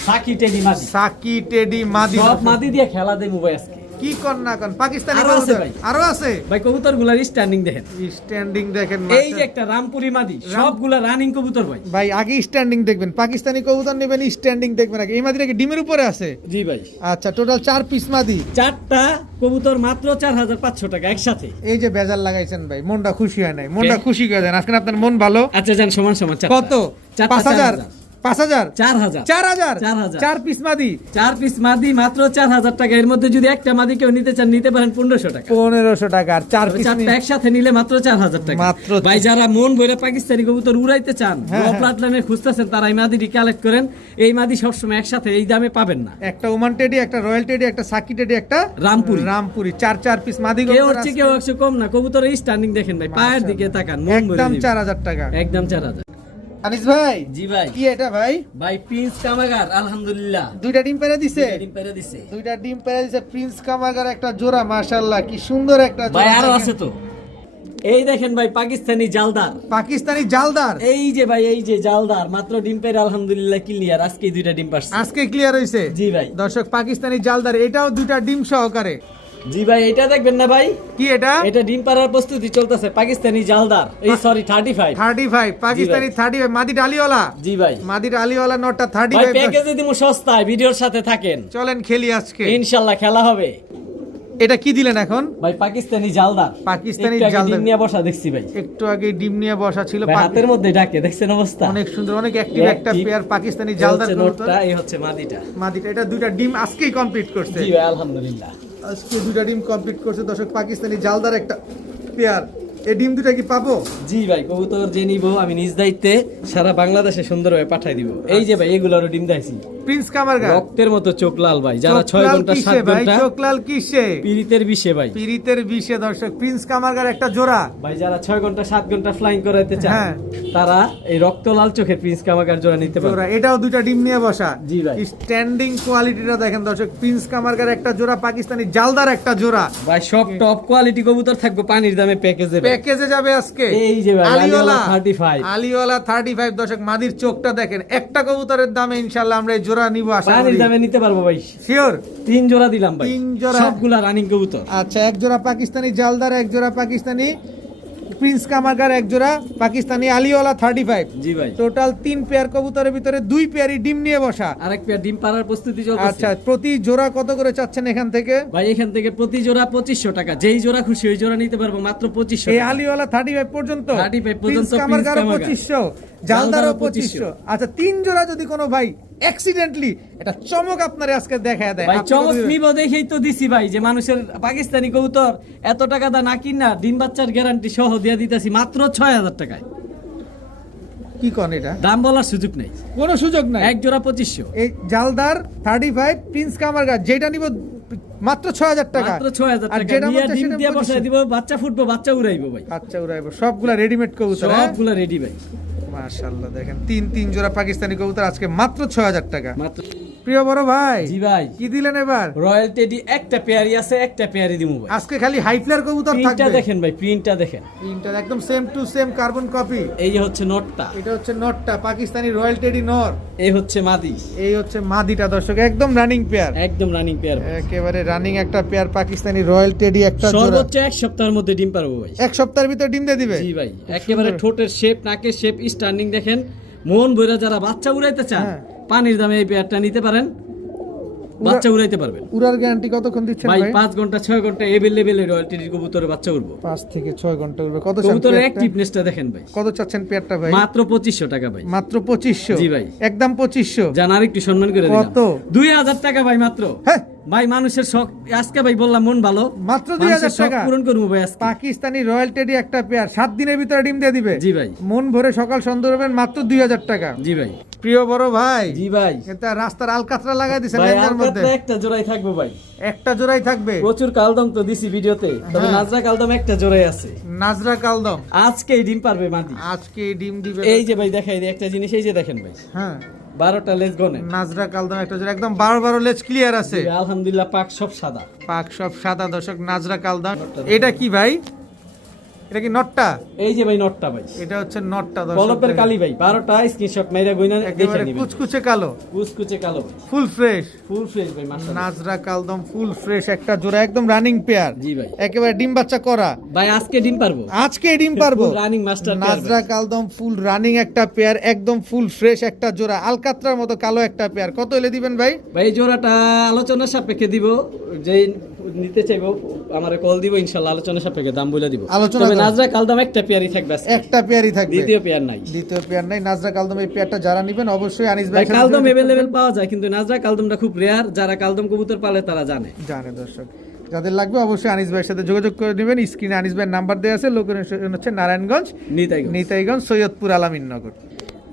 সাকি টেডি মাদি। সাকি টেডি মাদি। সব মাদি দিয়ে খেলা দেবো ভাই আজকে। কি কর না কর, পাকিস্তানি আরো আছে কবুতর। ভাই। আরো আছে ভাই কবুতর গুলার স্ট্যান্ডিং দেখেন, স্ট্যান্ডিং দেখেন। এই যে একটা রামপুরি মাদি, সবগুলা রানিং কবুতর ভাই। ভাই আগে স্ট্যান্ডিং দেখবেন, পাকিস্তানি কবুতর নেবেন, স্ট্যান্ডিং দেখবেন আগে। এই মাদিটা কি ডিমের উপরে আছে? জি ভাই। আচ্ছা, টোটাল 4 পিস মাদি। 4টা কবুতর মাত্র 4500 টাকা একসাথে। এই যে বেজাল লাগাইছেন ভাই, মনটা খুশি হয় নাই? মনটা খুশি করে দেন, আজকে আপনার মন ভালো। আচ্ছা যান, সমান সমান। কত? 5000, 5000, 4000, 4000, 4000, 4 পিস মাদি। 4 পিস মাদি মাত্র 4000 টাকা। এর মধ্যে যদি একটা মাদি কেউ নিতে চান, নিতে পারেন 1500 টাকা। 1500 টাকা। আর 4 পিস 4টা একসাথে নিলে মাত্র 4000 টাকা। মাত্র। ভাই যারা মন ভরে পাকিস্তানি কবুতর উড়াইতে চান, হ্যাঁ, ব্লক লাইনে খুঁজতেছেন, তারা এই মাদিটি কালেক্ট করেন। এই মাদি সবসময় একসাথে এই দামে পাবেন না। একটা ওমান টেডি, একটা রয়্যাল টেডি, একটা সাকি টেডি, একটা রামপুরি। রামপুরি। 4 পিস মাদি কেউ কবুতর হচ্ছে, আছে। কেউ একশো কম না। কবুতরের স্ট্যান্ডিং দেখেন ভাই, পায়ের দিকে তাকান, মন ভরে একদম যাবে। 4000 টাকা। একদম 4000। আনিস ভাই, জি ভাই। কি এটা ভাই? ভাই প্রিন্স কামাগার, আলহামদুলিল্লাহ। দুইটা ডিম পেরে দিছে। ডিম পেরে দিছে দুইটা ডিম পেরে দিছে। প্রিন্স কামাগার একটা জোড়া, মাশাআল্লাহ কি সুন্দর একটা ভাই। জোড়া। আরো দেখেন। আছে তো, এই দেখেন ভাই, পাকিস্তানি জালদার। পাকিস্তানি জালদার। এই যে ভাই, এই যে জালদার, মাত্র ডিম পেরে আলহামদুলিল্লাহ ক্লিয়ার। আজকে 2টা ডিম পারছে। আজকে ক্লিয়ার হইছে। জি ভাই। দর্শক, পাকিস্তানি জালদার, এটাও দুইটা ডিম সহকারে। জি ভাই, এটা দেখবেন না ভাই, কি এটা? এটা ডিম পাড়ার প্রস্তুতি চলতেছে। পাকিস্তানি জালদার, এই সরি 35। 35 পাকিস্তানি 35 মাদি ডালিওয়ালা। জি ভাই। মাদি ডালিওয়ালা নটটা ভাই 35। প্যাকেজে দিমু সস্তায়, ভিডিওর সাথে থাকেন। চলেন খেলি আজকে, ইনশাআল্লাহ খেলা হবে। এটা কি দিলেন এখন? ভাই পাকিস্তানি জালদার। পাকিস্তানি একটু আগে জালদার। ডিম নিয়ে বসা দেখছি ভাই। একটু আগে ডিম নিয়ে বসা ছিল। ভাই হাতের মধ্যে ডাকে, দেখছেন অবস্থা? অনেক সুন্দর, অনেক অ্যাক্টিভ একটা Active। পেয়ার পাকিস্তানি এই জালদার হচ্ছে কবুতর। নোটটা, এই হচ্ছে মাদিটা। মাদিটা, এটা দুইটা ডিম আজকেই কমপ্লিট করছে। জি ভাই, আলহামদুলিল্লাহ। আজকে দুইটা ডিম কমপ্লিট করছে দর্শক, পাকিস্তানি জালদার একটা পেয়ার। এই ডিম দুটা কি পাবো? জি ভাই, কবুতর যে নিব আমি নিজ দায়িত্বে সারা বাংলাদেশে সুন্দরভাবে পাঠাই দিব। এই যে ভাই, এগুলোরও ডিম দেখাইছি। প্রিন্স কামারগা রক্তের মতো চোখ লাল ভাই, যারা 6 চোখলাল ঘন্টা কিসে 7 ভাই? ঘন্টা চোখলাল কিসে? পিরিতের বিষে ভাই। পিরিতের বিষে দর্শক, প্রিন্স কামারগার একটা জোড়া। ভাই যারা 6 ঘন্টা 7 ঘন্টা ফ্লাইং করাইতে চায়, হ্যাঁ। তারা এই রক্ত লাল চোখের প্রিন্স কামাগার জোড়া নিতে পারে। জোড়া, এটাও দুইটা ডিম নিয়ে বসা। জি ভাই। স্ট্যান্ডিং কোয়ালিটিটা দেখেন দর্শক, প্রিন্স কামারগার একটা জোড়া, পাকিস্তানি জালদার একটা জোড়া। ভাই সব টপ কোয়ালিটি কবুতর থাকবে পানির দামে প্যাকেজে। প্যাকেজে যাবে আজকে। এই যে ভাই, আলিওয়ালা 35। আলিওয়ালা 35 দর্শক, মাদির চোখটা দেখেন। একটা কবুতরের দামে ইনশাআল্লাহ আমরা এই জোড়া নিব আশা পানির করি। দামে নিতে পারবো ভাই। শিওর? 3 জোড়া দিলাম ভাই। 3 জোড়া। সবগুলা রানিং কবুতর। আচ্ছা, এক জোড়া পাকিস্তানি জালদার, এক জোড়া পাকিস্তানি প্রিন্স কামারগার এক জোড়া, পাকিস্তানি আলিওয়ালা 35। জি ভাই। টোটাল 3 পেয়ার কবুতরের ভিতরে 2 পেয়ারই ডিম নিয়ে বসা। আরেক পেয়ার ডিম পাড়ার প্রস্তুতি চলছে। আচ্ছা, প্রতি জোড়া কত করে চাচ্ছেন এখান থেকে? ভাই এখান থেকে প্রতি জোড়া 2500 টাকা, যেই জোড়া খুশি ওই জোড়া নিতে পারবো মাত্র 2500 এই টাকা। আলিওয়ালা 35 পর্যন্ত, 35 পর্যন্ত প্রিন্স কামারগারও প্রিন্স কামারগার। 2500, জালদারও 2500। আচ্ছা, 3 জোড়া যদি কোনো ভাই অ্যাক্সিডেন্টলি এটা চমক আপনারে আজকে দেখায় দেয়, ভাই আপনি চমক বলবেন- নিব দেখেই তো দিছি ভাই, যে মানুষের পাকিস্তানি কবুতর এত টাকা দা না কিনা ডিম বাচ্চার গ্যারান্টি সহ দিয়ে দিতেছি মাত্র 6000 টাকায়। কি কোন এটা? দাম বলার সুযোগ নেই, কোনো সুযোগ নাই। এক জোড়া 2500, এই জালদার 35 প্রিন্স কামারগার যেটা নিব মাত্র 6000 টাকা, মাত্র 6000 আর টাকা যেটা নিয়ে বলছে ডিম সেটা দিয়ে 2500। বসাই দিব, বাচ্চা ফুটবো, বাচ্চা উড়াইবো ভাই, আচ্ছা, উড়াইবো সবগুলা রেডিমেড কবুতর। হ্যাঁ? সবগুলা রেডি ভাই, মাশাআল্লাহ, দেখেন তিন জোড়া পাকিস্তানি কবুতর আজকে মাত্র 6000 টাকা। মাত্র। প্রিয় বড় ভাই, জি ভাই, কি দিলেন এবার? রয়্যাল টেডি একটা পেয়ারই আছে, একটা পেয়ারই দিমু ভাই। আজকে খালি হাই ফ্লায়ার কবুতর প্রিন্টটা থাকবে। দেখেন ভাই, প্রিন্টটা দেখেন, প্রিন্টটা একদম same to same carbon copy. এই যে হচ্ছে নটটা, এটা হচ্ছে নটটা, পাকিস্তানি রয়্যাল টেডি নর। এই হচ্ছে মাদি, এই হচ্ছে মাদিটা দর্শক, একদম রানিং পেয়ার, একদম রানিং পেয়ার, একেবারে রানিং একটা পেয়ার পাকিস্তানি রয়্যাল টেডি একটা জোড়া। সর্বোচ্চ এক সপ্তাহের মধ্যে ডিম পারবো ভাই। এক সপ্তাহের ভিতর ডিম দিয়ে দিবে। জি ভাই, একেবারে ঠোঁটের শেপ, নাকের শেপ, স্ট্যান্ডিং দেখেন, মন বইরা যারা বাচ্চা উড়াইতে চান হ্যাঁ। পানির দামে এই পেয়ারটা নিতে পারেন, বাচ্চা উড়াইতে পারবেন উড়ার গ্যারান্টি কতক্ষণ দিচ্ছেন ভাই। ভাই? 5 ঘন্টা 6 ঘন্টা এভেলেবেল রয়্যাল টেডির কবুতরের বাচ্চা উড়বো। 5 থেকে 6 ঘন্টা উড়বে। কত চাচ্ছেন কবুতরের পেয়ারটা? অ্যাক্টিভনেসটা দেখেন ভাই, কত চাচ্ছেন পেয়ারটা ভাই? মাত্র 2500 টাকা ভাই। মাত্র 2500। জি ভাই। একদম 2500। জান আর একটু সম্মান করে দিলাম। কত? 2000 টাকা ভাই মাত্র। হ্যাঁ, ভাই মানুষের শখ আজকে ভাই বললাম মন ভালো, মাত্র মানুষের 2000 শখ টাকা। পূরণ করবো ভাই আজকে। পাকিস্তানি রয়্যাল টেডি একটা পেয়ার 7 দিনের ভিতরে ডিম দিয়ে দিবে। জি ভাই, মন ভরে সকাল সন্ধ্যা করবেন মাত্র 2000 টাকা। জি ভাই, প্রিয় বড় ভাই, জি ভাই, এটা রাস্তার আলকাতরা লাগাই দিছেন ভাই লেন্সের মধ্যে। আলকাতরা একটা জোড়াই থাকবো ভাই, একটা জোড়াই থাকবে। প্রচুর কালদম তো দিছি ভিডিওতে, তবে হ্যাঁ। নাজরা কালদম একটা জোড়াই আছে, নাজরা কালদম আজকেই ডিম পারবে মাদি। আজকে ডিম দিবে। এই যে ভাই দেখাই দিই একটা জিনিস, এই যে দেখেন ভাই, হ্যাঁ, 12টা লেজ গনে, নাজরা কালদম একটা জোড়া, একদম 12 লেজ ক্লিয়ার আছে। আলহামদুলিল্লাহ পাক সব সাদা, পাক সব সাদা দর্শক, নাজরা কালদম। এটা কি ভাই? এটা কি নটটা? এই যে ভাই নটটা ভাই, এটা হচ্ছে নটটা দর্শক। কলপের কালি ভাই, 12টা স্ক্রিনশট মাইরা গইনা দেখে একেবারে নিবেন, কুচকুচে কালো, কুচকুচে কালো, ফুল ফ্রেশ। ফুল ফ্রেশ ভাই মাশাআল্লাহ। নাজরা কালদম ফুল ফ্রেশ একটা জোড়া, একদম রানিং পেয়ার। জি ভাই, একেবারে ডিম বাচ্চা করা। ভাই আজকে ডিম পারবো, আজকে ডিম পারবো। রানিং মাস্টার নাজরা কালদম ফুল রানিং একটা পেয়ার, একদম ফুল ফ্রেশ একটা জোড়া, আলকাতরার মতো কালো একটা পেয়ার। কত হলে দিবেন ভাই? ভাই এই জোড়াটা আলোচনা সাপেক্ষে দিব, যে নিতে চাইবো আমারে কল দিব, ইনশাআল্লাহ আলোচনা সাপেক্ষে দাম বলে দিব। আলোচনা তবে করুন। নাজরা কালদম একটা পেয়ারই থাকবে আজকে, একটা পেয়ারই থাকবে, দ্বিতীয় পেয়ার নাই দ্বিতীয় পেয়ার নাই। নাজরা কালদম এই পেয়ারটা যারা নেবেন অবশ্যই আনিস ভাই। ভাই কালদম अवेलेबल পাওয়া যায়, কিন্তু নাজরা কালদমটা খুব রেয়ার, যারা কালদম কবুতর পালে তারা জানে। জানে দর্শক, যাদের লাগবে অবশ্যই আনিস ভাইয়ের সাথে যোগাযোগ করে নেবেন। স্ক্রিনে আনিস ভাইয়ের নাম্বার দেওয়া আছে, লোকেশন হচ্ছে নারায়ণগঞ্জ, নিতাইগঞ্জ। নিতাইগঞ্জ, সৈয়দপুর, আলামিননগর।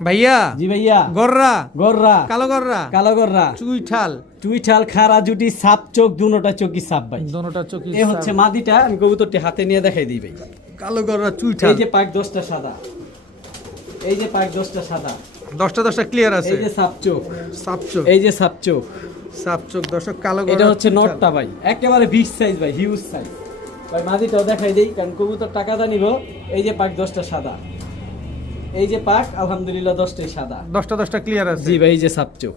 ভাইয়া, জি ভাইয়া, গররা, গররা, কালো গররা, কালো গররা, চুইঠাল, টুইঠাল, খাড়া জুটি, সাপ চোখ, দুনোটা চোখই সাপ ভাই। দোনোটা চোখি। এই হচ্ছে মাদিটা, আমি কবুতরটি হাতে নিয়ে দেখাই দিই ভাই। কালো গররা চুইঠাল, এই যে পাক 10টা সাদা, এই যে পাক 10টা সাদা, 10টা ক্লিয়ার আছে। এই যে সাপ চোখ, সাপ চোখ, এই যে সাপ চোখ, সাপ চোখ দর্শক, কালো গররা। এটা হচ্ছে চুইঠাল। নটটা ভাই, একেবারে বিগ সাইজ ভাই, হিউজ সাইজ ভাই। মাদিটাও দেখাই দেই, কারণ কবুতর টাকাটা নিব। এই যে পাক 10টা সাদা, এই যে পাক আলহামদুলিল্লাহ 10টাই সাদা। 10টা ক্লিয়ার আছে। জি ভাই, এই যে সাপ চোখ,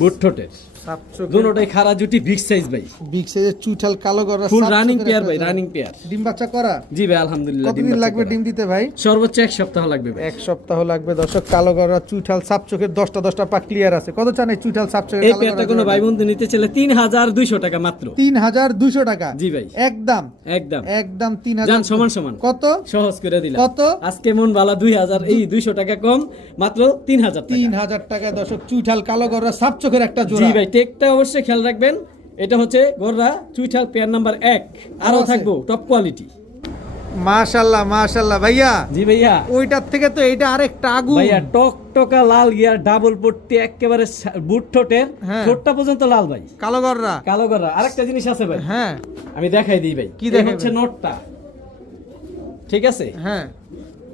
বুট ঠোঁটের, সাপ চোখ, দুটোটাই খাড়া জুটি, বিগ সাইজ ভাই, বিগ সাইজের চুইঠাল, কালো গররা, ফুল সাপ রানিং চোখের পেয়ার একটা ভাই, জোড়া। Running pair. ডিম বাচ্চা করা? জি ভাই আলহামদুলিল্লাহ। কতদিন লাগবে ডিম দিতে ভাই? সর্বোচ্চ 1 সপ্তাহ লাগবে ভাই। 1 সপ্তাহ লাগবে দর্শক। কালো গররা চুইঠাল সাপ চোখের 10টা পাক ক্লিয়ার আছে। কত চান এই চুইঠাল সাপ চোখের এই কালো পেয়ারটা গররা কোনো জোড়াটা? ভাই বন্ধু নিতে চাইলে 3200 টাকা মাত্র। 3200 টাকা? জি ভাই, একদম একদম একদম জান 3000। সমান সমান, কত? সহজ করে দিলাম। কত? আজকে মন বালা 2000, এই 200 টাকা কম, মাত্র 3000 টাকা। 3000 টাকা দর্শক, চুইঠাল কালো গররা সাপ চোখের একটা জি জোড়া। ভাই, টেকটা অবশ্যই খেয়াল রাখবেন। এটা হচ্ছে গোররা চুইঠাল পেয়ার নাম্বার 1, আরো আছে? থাকবো টপ কোয়ালিটি। মাশাআল্লাহ মাশাআল্লাহ ভাইয়া, জি ভাইয়া, ওইটার থেকে তো এটা আরেকটা আগুন। ভাইয়া টকটকা লাল গিয়ার, ডাবল পট্টি, একেবারে বুট ঠোঁটের, হ্যাঁ। ঠোঁটটা পর্যন্ত লাল ভাই, কালো গররা। কালো গররা। আরেকটা জিনিস আছে ভাই, হ্যাঁ আমি দেখাই দিই ভাই। কি এই দেখাবেন? হচ্ছে নোটটা, ঠিক আছে? হ্যাঁ,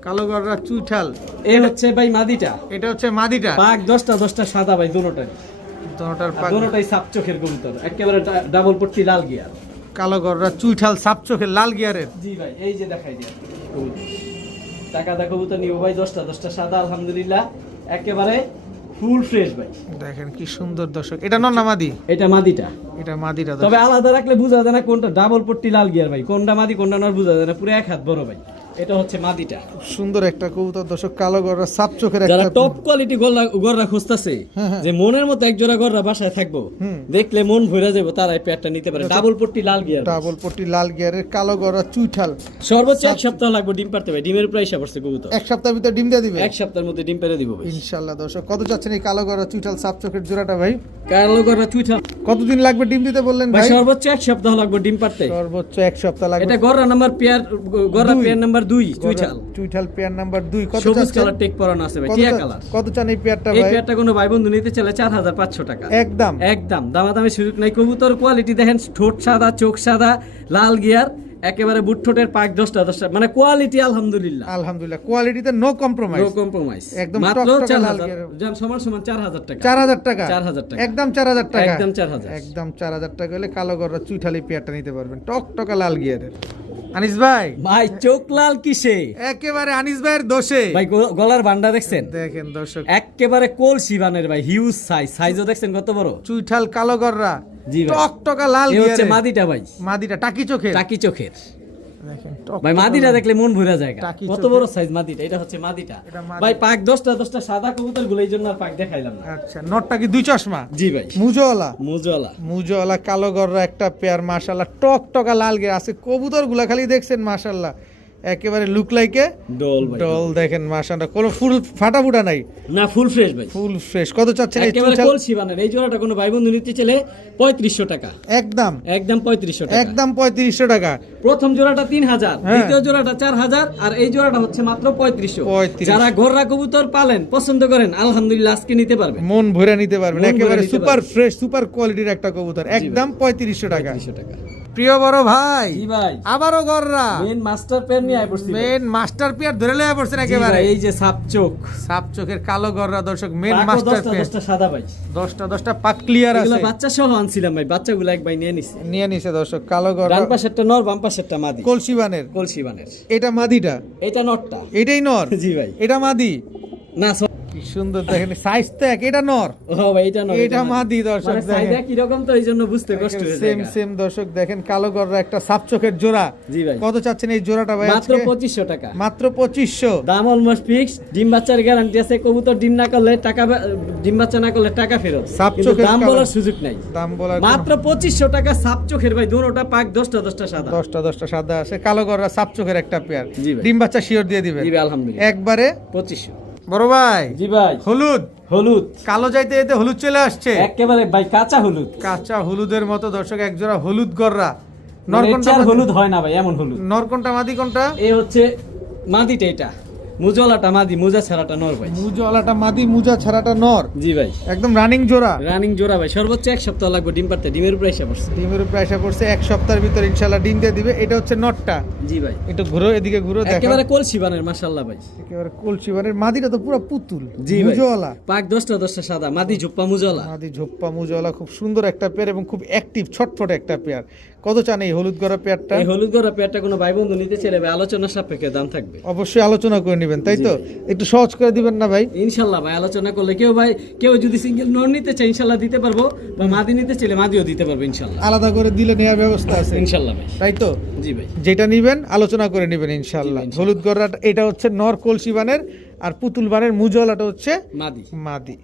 কালো গররা চুইঠাল। এই হচ্ছে ভাই মাদিটা, এটা হচ্ছে মাদিটা। পাক 10টা সাদা ভাই, দুটোটাই, দোনোটার আর পাক দুটোটাই সাপ চোখের কবুতর, একেবারে ডাবল পট্টি লাল গিয়ার। কালো গররা চুইঠাল সাপ চোখের লাল গিয়ারের। জি ভাই, এই যে দেখাই দিই কবুতর। টাকা দা কবুতর নিব ভাই, 10টা সাদা আলহামদুলিল্লাহ, একেবারে ফুল ফ্রেশ ভাই। দেখেন কি সুন্দর দর্শক। এটা নর না মাদি? এটা মাদিটা, এটা মাদিটা তবে দর্শক। আলাদা রাখলে বোঝা যায় না কোনটা ডাবল পট্টি লাল গিয়ার ভাই, কোনটা মাদি কোনটা নর বোঝা যায় না, পুরো এক হাত বড় ভাই। এটা হচ্ছে মাদিটা। সুন্দর একটা কবুতর দর্শক, কালো গররা সাপ চোখের যারা একটা টপ কোয়ালিটি গররা খুঁজতেছে, যে মনের মতো এক জোড়া গররা বাসায় থাকবো, দেখলে মন ভরে যাবে, তারা এই পেয়ারটা নিতে পারে। ডাবল পট্টি লাল গিয়ার, ডাবল পট্টি লাল গিয়ারের কালো গররা চুইঠাল। সর্বোচ্চ 1 সপ্তাহ লাগবে ডিম পারতে ভাই। ডিমের প্রাইস পড়ছে কবুতর, এক সপ্তাহের ভিতরে ডিম দিয়ে দিবে 1 সপ্তাহের মধ্যে ডিম পেরে দিব ভাই ইনশাআল্লাহ। দর্শক কত চাচ্ছেন এই কালো গররা চুইঠাল সাপ চোখের জোড়াটা ভাই? কালো গররা চুইঠাল কতদিন লাগবে ডিম দিতে বললেন ভাই? ভাই সর্বোচ্চ 1 সপ্তাহ লাগবে ডিম পারতে। সর্বোচ্চ 1 সপ্তাহ লাগবে। এটা গররা নাম্বার পেয়ার, গররা পেয়ার নাম্বার 2 চুইঠাল। চুইঠাল পেয়ার নাম্বার 2 কত সবুজ চাচ্ছেন? কালার টেক পরানো আছে ভাই, টিয়া কালার। কত চান এই পেয়ারটা এই ভাই? পেয়ারটা কোনো ভাই বন্ধু নিতে চাইলে 4500 টাকা একদম একদম। দামাদামি সুযোগ নাই। কবুতর কোয়ালিটি দেখেন, ঠোঁট সাদা, চোখ সাদা, লাল গিয়ার, একেবারে বুট ঠোঁটের পাক 10টা মানে কোয়ালিটি আলহামদুলিল্লাহ। আলহামদুলিল্লাহ কোয়ালিটিতে নো কম্প্রোমাইজ। No compromise. একদম মাত্র টকটকে লাল 4000 গিয়ার। জান সমান 4000 টাকা। 4000 টাকা 4000 টাকা একদম 4000 টাকা একদম 4000। একদম 4000 টাকা হলে কালো গররা চুইঠালি পেয়ারটা নিতে পারবেন, টকটকা লাল গিয়ারের। আনিস ভাই ভাই চোখ লাল কিসে? একেবারে আনিস ভাইয়ের দোষে। ভাই গলার বান্ডা দেখছেন? দেখেন দর্শক একেবারে কলসি বানের ভাই, হিউজ সাইজও দেখছেন কত বড়? চুইঠাল কালো গররা জি ভাই, টকটকা লাল এই হচ্ছে গিয়ারের। মাদিটা ভাই, মাদিটা টাকি চোখের। টাকি চোখের দেখেন ভাই, মাদিটা দেখলে মন ভরে যায়। টাকি কত চোখের। বড় সাইজ মাদিটা, এটা হচ্ছে মাদিটা এটা মাদি। ভাই। পাক 10টা সাদা কবুতর গুলো, এই জন্য আর পাক দেখাইলাম না। আচ্ছা নটটা কি দুই চশমা? জি ভাই, মুজোওয়ালা। মুজওয়ালা। মুজোওয়ালা কালো গররা একটা পেয়ার মাশাআল্লাহ, টকটকা লাল গিয়ার আছে। কবুতর গুলা খালি দেখছেন মাশাআল্লাহ, একেবারে লুক লাইকে ডল ভাই, ডল। দেখেন মাশাআল্লাহ, কোনো ফুল ফাটা ফুটা নাই, না ফুল ফ্রেশ ভাই, ফুল ফ্রেশ। কত চাচ্ছেন এই একেবারে চুইঠাল? কলসি বানের। এই জোড়াটা কোনো ভাই বন্ধু নিতে চাইলে 3500 টাকা একদম একদম 3500 টাকা একদম 3500 টাকা। প্রথম জোড়াটা 3000, হ্যাঁ। দ্বিতীয় জোড়াটা 4000, আর এই জোড়াটা হচ্ছে মাত্র 3500। 3500 যারা গররা কবুতর পালেন, পছন্দ করেন, আলহামদুলিল্লাহ আজকে নিতে পারবেন। মন ভরে নিতে পারবেন, মন ভরে একেবারে নিতে সুপার ফ্রেশ সুপার কোয়ালিটির একটা কবুতর, একদম 3500 টাকা। 3500 টাকা। প্রিয় বড় ভাই, জি ভাই, আবারও গররা মেন মাস্টার পেয়ার নিয়ে আই পড়ছি ভাই। মেন মাস্টার পেয়ার ধরে লয়ে পড়ছেন জি একেবারে। ভাই, এই যে সাপ চোখ, সাপ চোখের কালো গররা দর্শক, মেন পাকও মাস্টার 10টা পেয়ার। 10টা সাদা ভাই। 10টা পাক ক্লিয়ার এগুলো আছে। বাচ্চা সহ আনছিলাম ভাই, বাচ্চাগুলো এক ভাই নিয়ে নিছে। নিয়ে নিছে দর্শক কালো গররা, ডান পাশেরটা নর, বাম পাশেরটা মাদি। কলসিবানের। কলসি বানের। এটা মাদিটা, এটা নরটা। এটাই নর। জি ভাই, এটা মাদি। না কি সুন্দর দেখেন, সাইজ তো এক। এটা নর, ও ভাই, এটা নর, এটা মাদি দর্শক। মানে সাইডে কি রকম, তো এইজন্য বুঝতে কষ্ট হয়ে যায়। সেম সেম দর্শক দেখেন, কালো গররা একটা সাপ চোখের জোড়া। জি ভাই, কত চাচ্ছেন এই জোড়াটা ভাই? মাত্র আজকে 2500 টাকা। মাত্র 2500। দাম অলমোস্ট ফিক্স। ডিম বাচ্চার গ্যারান্টি আছে। কবুতর ডিম না করলে টাকা, ডিম বাচ্চা না করলে টাকা ফেরত। সাপ কিন্তু চোখের দাম কালার। বলার সুযোগ নাই। দাম বলার মাত্র 2500 টাকা সাপ চোখের ভাই, দুটোটা পাক 10টা সাদা। 10টা সাদা আছে, কালো গররা সাপ চোখের একটা পেয়ার। জি ভাই, ডিম বাচ্চা শিওর দিয়ে দিবেন জি ভাই, আলহামদুলিল্লাহ একবারে 2500। বড় ভাই। জি ভাই, হলুদ হলুদ কালো যাইতে যেতে হলুদ চলে আসছে, একেবারে ভাই কাঁচা হলুদ। কাঁচা হলুদের মতো দর্শক, এক জোড়া হলুদ গররা। মানে নরকোনটা এর চেয়ে হলুদ হয় না ভাই, এমন হলুদ। নরকোনটা মাদি কোনটা? এই হচ্ছে মাদিটা, এটা মুজওয়ালাটা মাদি, মুজা ছাড়াটা নর ভাই। মুজওয়ালাটা মাদি, মুজা ছাড়াটা নর। জি ভাই, একদম রানিং জোড়া। রানিং জোড়া ভাই। সর্বোচ্চ 1 সপ্তাহ লাগবে ডিম পারতে। ডিমের উপরে এসে পড়ছে। ডিমের উপরে আসা পড়ছে, এক সপ্তাহের ভিতর ইনশাআল্লাহ ডিম দিয়ে দিবে। এটা হচ্ছে নটটা। জি ভাই, একটু ঘুরো, এদিকে ঘুরো, দেখো একেবারে কলসি বানের, মাশাআল্লাহ ভাই। একেবারে কলসিবানের। মাদিটা তো পুরো পুতুল। জি ভাই, মুজওয়ালা পাক 10টা সাদা, মাদি ঝুপ্পা মুজওয়ালা। মাদি ঝোপ্পা মুজওয়ালা, খুব সুন্দর একটা পেয়ার এবং খুব অ্যাক্টিভ ছটফটে একটা পেয়ার। কত চান এই হলুদ গড়া পেয়ারটা? এই হলুদ গড়া পেয়ারটা কোনো ভাই বন্ধু নিতে চাইলে ভাই আলোচনা সাপেক্ষে দাম থাকবে। অবশ্যই আলোচনা করে নেবেন, তাই তো? একটু সহজ করে দিবেন না ভাই? ইনশাল্লাহ ভাই, আলোচনা করলে কেউ যদি সিঙ্গেল নর নিতে চায় ইনশাল্লাহ দিতে পারবো, বা মাদি নিতে চাইলে মাদিও দিতে পারবো ইনশাল্লাহ। আলাদা করে দিলে নেওয়ার ব্যবস্থা আছে ইনশাল্লাহ ভাই, তাই তো? জি ভাই, যেটা নিবেন আলোচনা করে নেবেন ইনশাআল্লাহ। জি ভাই, হলুদ গড়া এটা হচ্ছে নর কলসিবানের, আর পুতুল বানের মুজওয়ালাটা হচ্ছে মাদি। মাদি।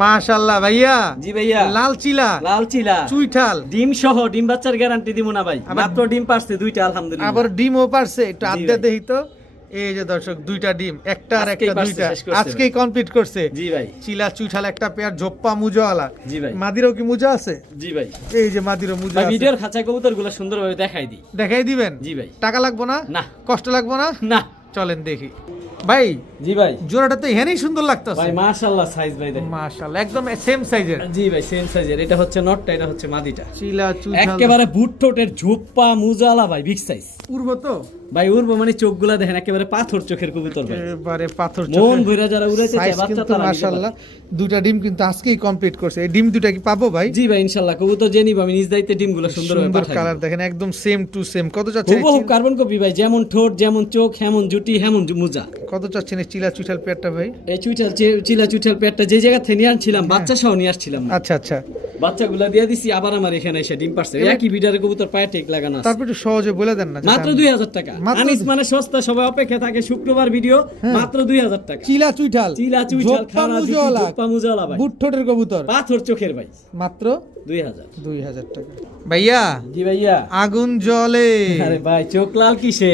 মাশাআল্লাহ ভাইয়া। জি ভাইয়া, লাল চিলা, লাল চিলা, চুইঠাল, ডিম সহ। ডিম বাচ্চার গ্যারান্টি দিব না ভাই, আবার- মাত্র ডিম পারছে 2টা আলহামদুলিল্লাহ। আবার ডিমও পারছে। একটু জি আড্ডা ভাই। দেখি তো। এই যে দর্শক, 2টা ডিম, একটা আর আজকেই একটা, পারছে, 2টা শেষ করছে আজকেই কমপ্লিট করছে। জি ভাই, চিলা চুইঠাল একটা পেয়ার, ঝোপ্পা মুজওয়ালা। জি ভাই, মাদিরও কি মুজা আছে? জি ভাই। এই যে মাদিরও মুজা ভাই আছে। ভিডিওর খাঁচা কবুতরগুলো সুন্দরভাবে দেখাই দিই। দেখাই দিবেন? জি ভাই। টাকা লাগবে না? না। কষ্ট লাগবে না? না। চলেন দেখি ভাই। জি ভাই, জোড়াটা তো হেনেই সুন্দর লাগতেছে ভাই মাশাআল্লাহ, সাইজ ভাই দেখেন। মাশাআল্লাহ, একদম সেম সাইজের। জি ভাই, সেম সাইজের। এটা হচ্ছে নটটা, এটা হচ্ছে মাদিটা। চিলা চুইঠাল একেবারে বুট ঠোঁটের ঝোপ্পা মুজালা ভাই, বিগ সাইজ পূর্ব তো ভাই। উড়বো মানে চোখগুলা দেখেন, একেবারে পাথর চোখের কবুতর ভাই। এবারে পাথর মন চোখের। ভইরা যারা উড়াইতে চায় সাইজ বাচ্চা কিন্তু তারা নিতে মাশাআল্লাহ, পারে। 2টা ডিম কিন্তু আজকেই কমপ্লিট করছে। এই ডিম 2টা কি পাবো ভাই? জি ভাই, ইনশাআল্লাহ কবুতর যে নিব আমি নিজ দায়িত্বে ডিমগুলো সুন্দরভাবে সুন্দর পাঠাই। কালার দেখেন, একদম সেম টু সেম। কত যাচ্ছে? হুবহু কার্বন কপি ভাই, যেমন ঠোঁট যেমন চোখ হেমন জুটি হেমন মুজা। কত কত চাচ্ছেন এই চিলা চুইঠাল পেয়ারটা ভাই? এই চিলা চুইঠাল পেয়ারটা যে জায়গা থেকে নিয়ে আনছিলাম বাচ্চা সহ নিয়ে আসছিলাম। আচ্ছা আচ্ছা, বাচ্চাগুলা দিয়ে দিছি, আবার আমার এখানে এসে ডিম পারছে। একই বিডারে কবুতর পায়ে টেক লাগানো আছে। তারপর একটু সহজে বলে দেন না। মাত্র 2000 টাকা। মাত্র আনিস মানে সস্তা, সবাই অপেক্ষা থাকে শুক্রবার ভিডিও। মাত্র 2000 টাকা। চিলা চুইঠাল খারা জোপ্পা মুজালা ভাই, বুট ঠোঁটের কবুতর, পাথর চোখের ভাই, মাত্র 2000 টাকা। ভাইয়া জি ভাইয়া, আগুন জ্বলে। আরে ভাই চোখ লাল কিসে?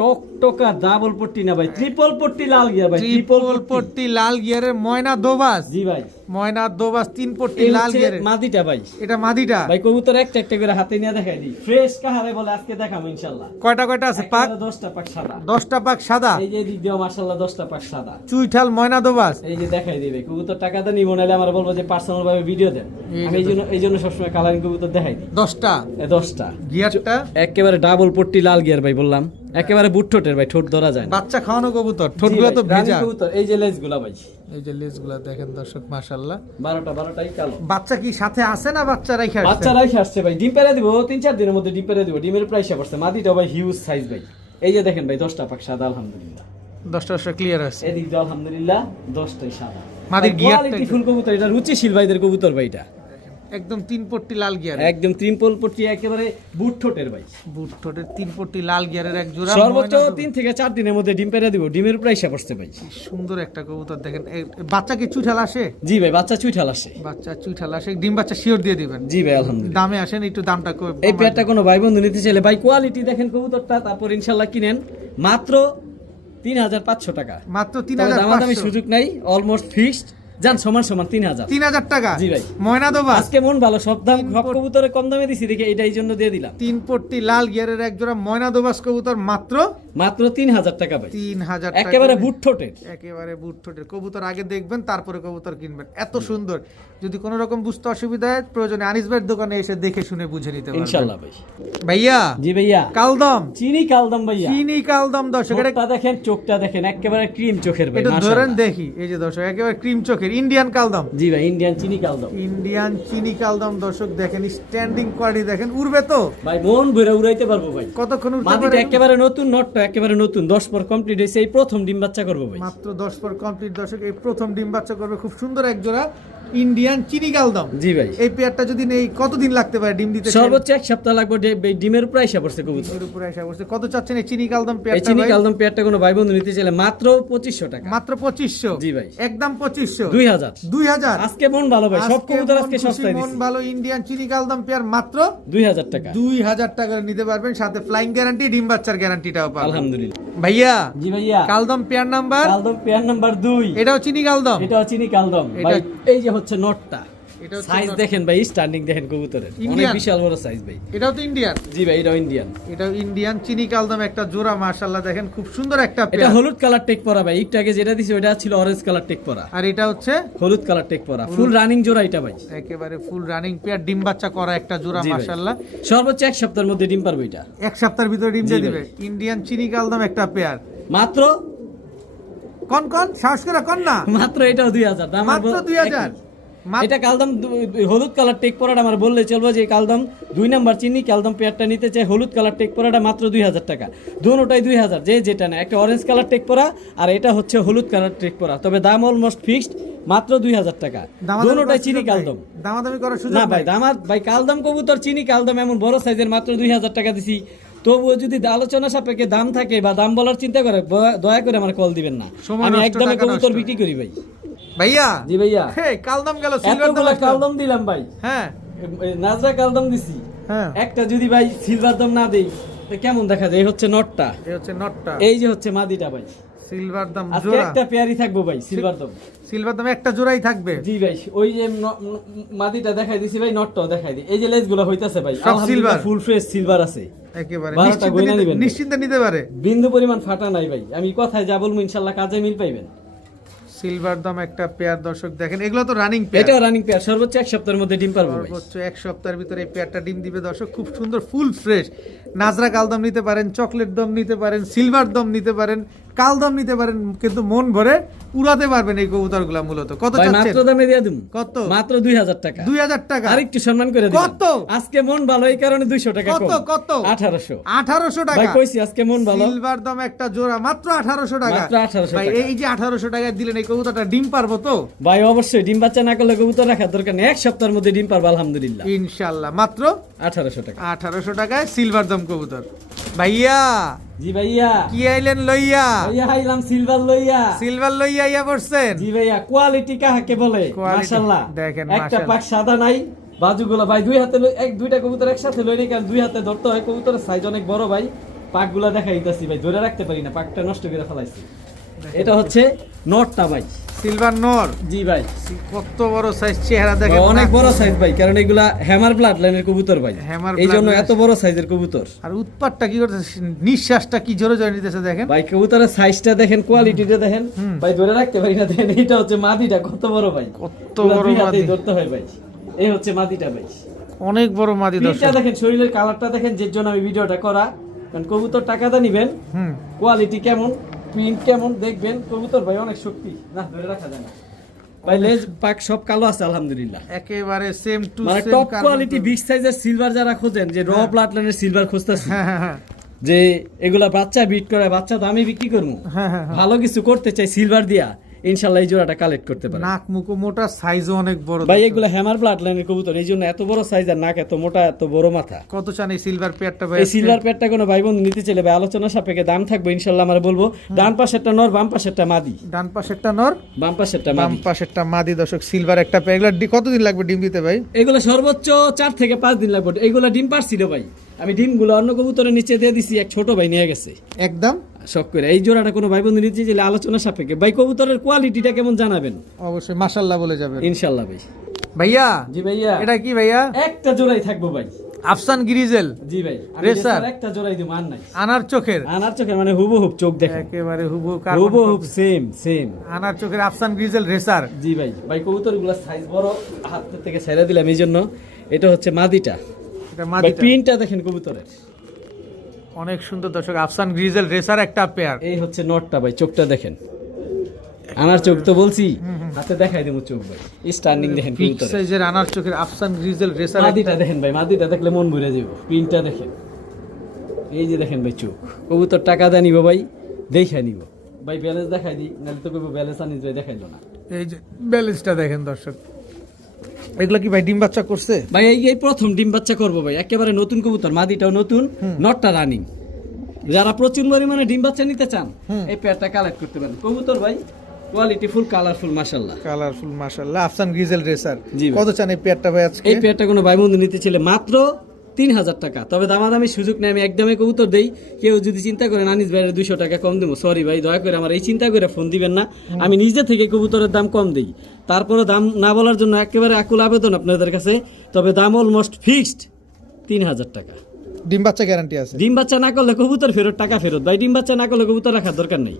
টকটকা ডাবল পট্টি না ভাই, ট্রিপল পট্টি লাল গিয়ার ভাই, ট্রিপল পট্টি লাল গিয়ারের ময়না দোবাস। জি ভাই, ময়না দোবাস 3 পট্টি লাল গিয়ারের মাদিটা ভাই। এটা মাদিটা ভাই। কবুতর একটা একটা করে হাতে নিয়ে দেখাই দিই। ফ্রেশ কাহারে বলে আজকে দেখাবো ইনশাআল্লাহ। কয়টা আছে পাক? 10টা পাক সাদা। 10টা পাক সাদা। এই যে দিক দিও মাশাআল্লাহ 10টা পাক সাদা। চুইঠাল ময়না দোবাস। এই যে দেখাই দিবে। কবুতর টাকাটা নিব নালে আমরা বলবো যে পার্সোনাল ভাবে ভিডিও দেন। আমি এই জন্য সবসময় কালারিং কবুতর দেখাই দিই। 10টা গিয়ারটা একেবারে ডাবল পট্টি লাল গিয়ার ভাই বললাম। একেবারে বুট ঠোঁটের ভাই, ঠোঁট ধরা যায় না। বাচ্চা খাওয়ানো কবুতর, ঠোঁটগুলো তো ভেজা। কবুতর এই যে লেজগুলা ভাই, এই যে লেজগুলা দেখেন দর্শক মাশাআল্লাহ। 12টাই কালো। বাচ্চা কি সাথে আছে না বাচ্চা রাইখা আসছে? বাচ্চা রাইখা আসছে ভাই। ডিম পেড়ে দিব 3-4 দিনের মধ্যে, ডিম পেড়ে দিব। ডিমের প্রাইস পড়ছে। মাদিটা ভাই হিউজ সাইজ ভাই। এই যে দেখেন ভাই 10টা পাক সাদা আলহামদুলিল্লাহ। 10টা ক্লিয়ার আছে। এদিক দিয়ে আলহামদুলিল্লাহ 10টাই সাদা। মাদির গিয়ারটা কোয়ালিটি ফুল কবুতর, এটা রুচিশীল ভাইদের কবুতর ভাই। এটা একদম 3 পট্টি লাল গিয়ার, একদম ট্রিপল পট্টি একেবারে বুট ঠোঁটের ভাই। বুট ঠোঁটের 3 পট্টি লাল গিয়ারের এক জোড়া। সর্বোচ্চ 3 থেকে 4 দিনের মধ্যে ডিম পেড়ে দিব। ডিমের প্রাইস পড়ছে ভাই। সুন্দর একটা কবুতর দেখেন। বাচ্চা কি চুইঠাল আসে? জি ভাই, বাচ্চা চুইঠাল আসে। বাচ্চা চুইঠাল আসে, ডিম বাচ্চা শিওর দিয়ে দিবেন? জি ভাই আলহামদুলিল্লাহ। দামে আসেন একটু, দামটা এই পেয়ারটা কোনো ভাই বন্ধু নিতে চাইলে ভাই কোয়ালিটি দেখেন কবুতরটা, তারপর ইনশাআল্লাহ কিনেন। মাত্র 3500 টাকা। মাত্র দামাদামি সুযোগ নাই, অলমোস্ট ফিক্সড। জান সমান 3000 টাকা। জি ভাই। ময়না দোবাস আজকে মন ভালো, সব দাম সব কবুতরে কম দামে দিছি দেখে এই জন্য দিয়ে দিলাম। 3 পট্টি লাল গিয়ারের এক জোড়া ময়না দোবাস কবুতর মাত্র 3000 টাকা ভাই। 3000 টাকা। একেবারে বুট ঠোঁটের। একেবারে বুট ঠোঁটের কবুতর আগে দেখবেন, তারপরে কবুতর কিনবেন। এত সুন্দর। যদি কোনো রকম বুঝতে অসুবিধা হয়, প্রয়োজনে আনিস ভাইয়ের দোকানে এসে দেখে শুনে বুঝে নিতে পারবেন ইনশাআল্লাহ ভাই। ভাইয়া জি ভাইয়া, কালদম, চিনি কালদম ভাইয়া। চিনি কালদম দর্শক, এটা দেখেন, চোখটা দেখেন একেবারে ক্রিম চোখের ভাই। এটা ধরেন দেখি। এই যে দর্শক একেবারে ক্রিম চোখের ইন্ডিয়ান কালদম। জি ভাই, ইন্ডিয়ান চিনি কালদম। ইন্ডিয়ান চিনি কালদম দর্শক দেখেন, স্ট্যান্ডিং কোয়ালিটি দেখেন। উড়বে তো ভাই, মন ভরে উড়াইতে পারবো ভাই। কতক্ষণ উড়তে মাটিটা পারে? একেবারে নতুন, নটটা একেবারে নতুন। 10 পর কমপ্লিট হইছে, এই প্রথম ডিম বাচ্চা করব ভাই। মাত্র 10 পর কমপ্লিট দর্শক, এই প্রথম ডিম বাচ্চা করবে। খুব সুন্দর এক জোড়া ইন্ডিয়ান চিনি কালদম। জি ভাই। এই পেয়ারটা যদি নেই কতদিন লাগতে পারে ডিম দিতে? সর্বোচ্চ 1 সপ্তাহ লাগবে। ডিমের উপর আইসা পড়ছে কবুতর। এর উপরে আশা করছে। কত চাচ্ছেন এই চিনি কালদম এই পেয়ারটা? চিনি ভাই কালদম পেয়ারটা কোনো ভাই বন্ধু নিতে চাইলে মাত্র 2500 টাকা। মাত্র 2500? জি ভাই। একদম 2500। 2000 আজকে মন ভালো ভাই, সব কবুতর আজকে সস্তায় মন দিছি। ভালো ইন্ডিয়ান চিনি কালদম পেয়ার মাত্র 2000 টাকা। 2000 টাকা নিতে পারবেন, সাথে ফ্লাইং গ্যারান্টি, ডিম বাচ্চার গ্যারান্টিটাও পাবেন আলহামদুলিল্লাহ। ভাইয়া জি ভাইয়া, কালদম পেয়ার নাম্বার? কালদম পেয়ার নাম্বার 2। এটাও চিনি কালদম? এটাও চিনি কালদম ভাই। এই যে হচ্ছে নটটা, এটা হচ্ছে সাইজ দেখেন ভাই, স্ট্যান্ডিং দেখেন কবুতরের, অনেক ইন্ডিয়ান? বিশাল বড় সাইজ ভাই। এটাও তো ইন্ডিয়ান? জি ভাই, এটাও ইন্ডিয়ান। এটাও ইন্ডিয়ান চিনি কালদম একটা জোড়া মাশাআল্লাহ দেখেন, খুব সুন্দর একটা এটা পেয়ার। হলুদ কালার টেক পরা ভাই। একটু আগে যেটা দিছি ওটা ছিল অরেঞ্জ কালার টেক পরা, আর এটা হচ্ছে হলুদ কালার টেক পরা। ফুল রানিং জোড়া এটা ভাই, একেবারে ফুল রানিং পেয়ার, ডিম বাচ্চা করা একটা জোড়া জি ভাই। মাশাআল্লাহ। সর্বোচ্চ 1 সপ্তাহের মধ্যে ডিম পারবে এটা। 1 সপ্তাহের ভিতরে ডিম দিয়ে জি দিবে। ভাই। ইন্ডিয়ান চিনি কালদম একটা পেয়ার। মাত্র কোন সাহস করে কোন না? মাত্র এটাও 2000 দাম। মাত্র 2000? এটা কালদম হলুদ কালার টেক পরাটা আমার বললে চলবো যে কালদম 2 নাম্বার চিনি কালদম পেয়ারটা নিতে চাই, হলুদ কালার টেক পরাটা মাত্র 2000 টাকা। দুটোটাই 2000, যে যেটা না। একটা অরেঞ্জ কালার টেক পরা আর এটা হচ্ছে হলুদ কালার টেক পরা, তবে দাম অলমোস্ট ফিক্সড, মাত্র 2000 টাকা। দুটোটাই চিনি কালদম। দামাদামি করার সুযোগ না ভাই, নাই? দামাত ভাই, কালদম কবুতর চিনি কালদম এমন বড় সাইজের মাত্র 2000 টাকা দিছি। তবুও যদি আলোচনা সাপেক্ষে দাম থাকে বা দাম বলার চিন্তা করে, দয়া করে আমার কল দিবেন না। সময় আমি নষ্ট, একদমই টাকা কবুতর নষ্ট। বিক্রি করি ভাই। ভাইয়া জি ভাইয়া, হে কালদম গেল, সিলভার এতগুলা কালদম দিলাম ভাই। হ্যাঁ নাজরা কালদম দিছি, হ্যাঁ। একটা যদি ভাই সিলভার দম না দেই তো কেমন দেখা যায়? এই হচ্ছে নটটা, এই হচ্ছে নটটা, এই যে হচ্ছে মাদিটা ভাই। সিলভার দাম আজকে জোড়া। একটা পেয়ারই থাকবো ভাই, সিলভার দম। সিলভার দামে একটা জোড়াই থাকবে? জি ভাই, ওই যে মাদিটা দেখাই দিছি ভাই, নটটাও দেখাই দিই। এই যে লেজগুলো হইতাছে ভাই, সব silver? ফুল ফ্রেশ সিলভার আছে একেবারে 12টা গয়না নিবেন ভাই। নিশ্চিন্তে নিতে পারে। বিন্দু পরিমাণ ফাটা নাই ভাই। আমি কথায় যা বলবো ইনশাআল্লাহ কাজে মিল পাইবেন। সিলভার দাম একটা পেয়ার দর্শক দেখেন, এগুলো তো রানিং পেয়ার। এটাও রানিং পেয়ার, সর্বোচ্চ 1 সপ্তাহের মধ্যে ডিম পারবে ভাই। সর্বোচ্চ 1 সপ্তাহের ভিতরে এই পেয়ারটা ডিম দিবে দর্শক। খুব সুন্দর ফুল ফ্রেশ নাজরা কালদম নিতে পারেন, চকলেট দম নিতে পারেন, সিলভার দম নিতে পারেন, কালদম নিতে পারেন, কিন্তু মন ভরে উড়াতে পারবেন এই কবুতরগুলা। মূলত কত ভাই চাচ্ছেন? মাত্র দামে দিয়ে দিন, কত? মাত্র 2000 টাকা। 2000 টাকা। আর একটু সম্মান করে দিন। কত? আজকে মন ভালো এই কারণে 200 টাকা কত? কম। কত? 1800। 1800 টাকা। ভাই কইছি আজকে মন ভালো। সিলভার দম একটা জোড়া মাত্র 1800 টাকা। মাত্র 1800 ভাই টাকা। এই যে 1800 টাকা দিলেন, এই কবুতরটা ডিম পারবো তো? ভাই অবশ্যই ডিম বাচ্চা না করলে কবুতর রাখার দরকার নেই, এক সপ্তাহের মধ্যে ডিম পারবে আলহামদুলিল্লাহ। ইনশাআল্লাহ মাত্র 1800 টাকা। 1800 টাকায় সিলভার দম কবুতর। ভাইয়া জি ভাইয়া। কি আইলেন লইয়া? ভাইয়া আইলাম সিলভার লইয়া। সিলভার লইয়া ইয়া পড়ছেন? জি ভাইয়া, কোয়ালিটি কাকে বলে? Quality, মাশাআল্লাহ। দেখেন, একটা মাশাআল্লাহ। পাক সাদা নাই, বাজুগুলো ভাই দুই হাতে দুইটা কবুতর একসাথে লই নি, কারণ দুই হাতে ধরতে হয়, কবুতরের সাইজ অনেক বড় ভাই। পাকগুলা দেখাইতাছি ভাই, ধরে রাখতে পারি না, পাকটা নষ্ট করে ফেলাইছি। এটা হচ্ছে নটটা ভাই। সিলভার নর। জি ভাই, কত বড় সাইজ, চেহারা দেখেন। অনেক বড় সাইজ ভাই, কারণ এগুলা হ্যামার ব্লাড লাইনের কবুতর ভাই, হ্যামার এই জন্য bloodline। এত বড় সাইজের কবুতর। আর উৎপাতটা কি করতেছে, নিঃশ্বাসটা কি জোরে জোরে নিতেছে দেখেন। ভাই কবুতরের সাইজটা দেখেন, কোয়ালিটিটা দেখেন হুম। ভাই, ধরে রাখতে পারি না। দেখেন এটা হচ্ছে মাদিটা, কত বড় ভাই, কত পুরা বড় দুই হাতেই মাদি। ধরতে হয় ভাই। এই হচ্ছে মাদিটা ভাই। অনেক বড় মাদি পিঠটা দর্শক। দেখেন, শরীরের কালারটা দেখেন, যে জন্য আমি ভিডিওটা করা, কারণ কবুতর টাকাটা নিবেন, হুম। কোয়ালিটি কেমন, প্রিন্ট কেমন দেখবেন। কবুতর ভাই অনেক শক্তি, না ধরে রাখা যায় না ভাই। লেজ পাক সব কালো আছে আলহামদুলিল্লাহ, একেবারে সেম টু মানে সেম টপ কোয়ালিটি বিগ সাইজের সিলভার যারা খোঁজেন, যে র ব্লাড লাইনের সিলভার খুঁজতেছেন, হ্যাঁ হ্যাঁ হ্যাঁ যে এগুলা বাচ্চা বিট করে, বাচ্চা দামে বিক্রি করবো, হ্যাঁ হ্যাঁ। ভালো কিছু করতে চাই সিলভার দিয়া, ইনশাল্লাহ এই জোড়াটা কালেক্ট করতে পারে। নাক মুখো মোটা, সাইজও অনেক বড় ভাই দর্শক। এগুলা হ্যামার ব্লাড লাইনের কবুতর, এই জন্য এত বড় সাইজ, আর নাক এত মোটা, এত বড় মাথা। কত চান এই সিলভার পেয়ারটা ভাই? এই সিলভার প্যাডটা কোনো ভাই বোন নিতে চাইলে ভাই আলোচনা সাপেক্ষে দাম থাকবে ইনশাল্লাহ, আমরা বলবো। ডান পাশেরটা নর, বাম পাশেরটা মাদি। ডান পাশেরটা নর, বাম পাশেরটা বাম মাদি। পাশেরটা মাদি দর্শক। সিলভার একটা পেয়ার। এগুলা কতদিন লাগবে ডিম দিতে ভাই? এগুলো সর্বোচ্চ 4 থেকে 5 দিন লাগবে। এগুলো ডিম পারছিল ভাই, আমি ডিমগুলো অন্য কবুতরের নিচে দিয়ে দিছি, এক ছোট ভাই নিয়ে গেছে একদম শখ করে। এই জোড়াটা কোনো ভাই বন্ধু নিতে চাইলে আলোচনা সাপেক্ষে ভাই, কবুতরের কোয়ালিটিটা কেমন জানাবেন অবশ্যই মাশাআল্লাহ বলে যাবেন ইনশাল্লাহ ভাই। ভাইয়া। জি ভাইয়া, এটা কি ভাইয়া? একটা জোড়াই থাকবো ভাই। আফসান গিরিজেল জি ভাই, আমি রেসার। রেসার একটা জোড়াই দিব, আর নাই। আনার চোখের, আনার চোখের মানে হুবহুব চোখ দেখেন, একেবারে হুবহু হুবহুব সেম সেম। আনার চোখের আফসান গ্রিজেল রেসার। জি ভাই, ভাই কবুতরগুলো সাইজ বড়, হাত থেকে ছেড়ে দিলাম এই জন্য। এটা হচ্ছে মাদিটা এটা ভাই, মাদিটা প্রিন্টটা দেখেন কবুতরের, অনেক সুন্দর দর্শক। আফসান গ্রিজেল রেসার একটা পেয়ার। এই হচ্ছে নটটা ভাই, চোখটা দেখেন, আনার চোখ তো বলছি, হাতে দেখাই দেবো চোখ ভাই, স্টার্নিং দেখেন বিগ কবুতরের। সাইজের আনার চোখের আফসান গ্রিজেল রেসার। মাদিটা দেখেন ভাই, মাদিটা দেখলে মন ভরে যাবে, প্রিন্টটা দেখেন, এই যে দেখেন ভাই চোখ। কবুতর টাকা দেয় নিব ভাই, দেখে নিব ভাই, ব্যালেন্স দেখাই দিই, নাহলে তো কইবো ব্যালেন্স আনিস ভাই দেখাইলো না। এই যে ব্যালেন্সটা দেখেন দর্শক। এগুলো কি ভাই ডিম বাচ্চা করছে? ভাই এই প্রথম ডিম বাচ্চা করবো ভাই, একেবারে নতুন কবুতর, মাদিটাও নতুন, নটটা রানিং। যারা প্রচুর পরিমাণে ডিম বাচ্চা নিতে চান, এই পেয়ারটা কালেক্ট করতে পারেন। কবুতর ভাই কোয়ালিটি ফুল, কালারফুল মাশাআল্লাহ, কালারফুল মাশাআল্লাহ। আফসান গ্রিজেল রেসার। জি ভাই। কত চান এই পেয়ারটা ভাই আজকে? এই পেয়ারটা কোনো ভাই বন্ধু নিতে চাইলে মাত্র 3000 টাকা। তবে দামাদামি সুযোগ নেই, আমি একদমে কবুতর দেই। কেউ যদি চিন্তা করেন আনিস ভাইয়ের 200 টাকা কম দেবো, সরি ভাই, দয়া করে আমার এই চিন্তা করে ফোন দিবেন না। আমি নিজে থেকে কবুতরের দাম কম দেই, তারপরে দাম না বলার জন্য একেবারে আকুল আবেদন আপনাদের কাছে। তবে দাম অলমোস্ট ফিক্সড 3000 টাকা। ডিম বাচ্চা গ্যারান্টি আছে? ডিম বাচ্চা না করলে কবুতর ফেরত, টাকা ফেরত ভাই। ডিম বাচ্চা না করলে কবুতর রাখার দরকার নেই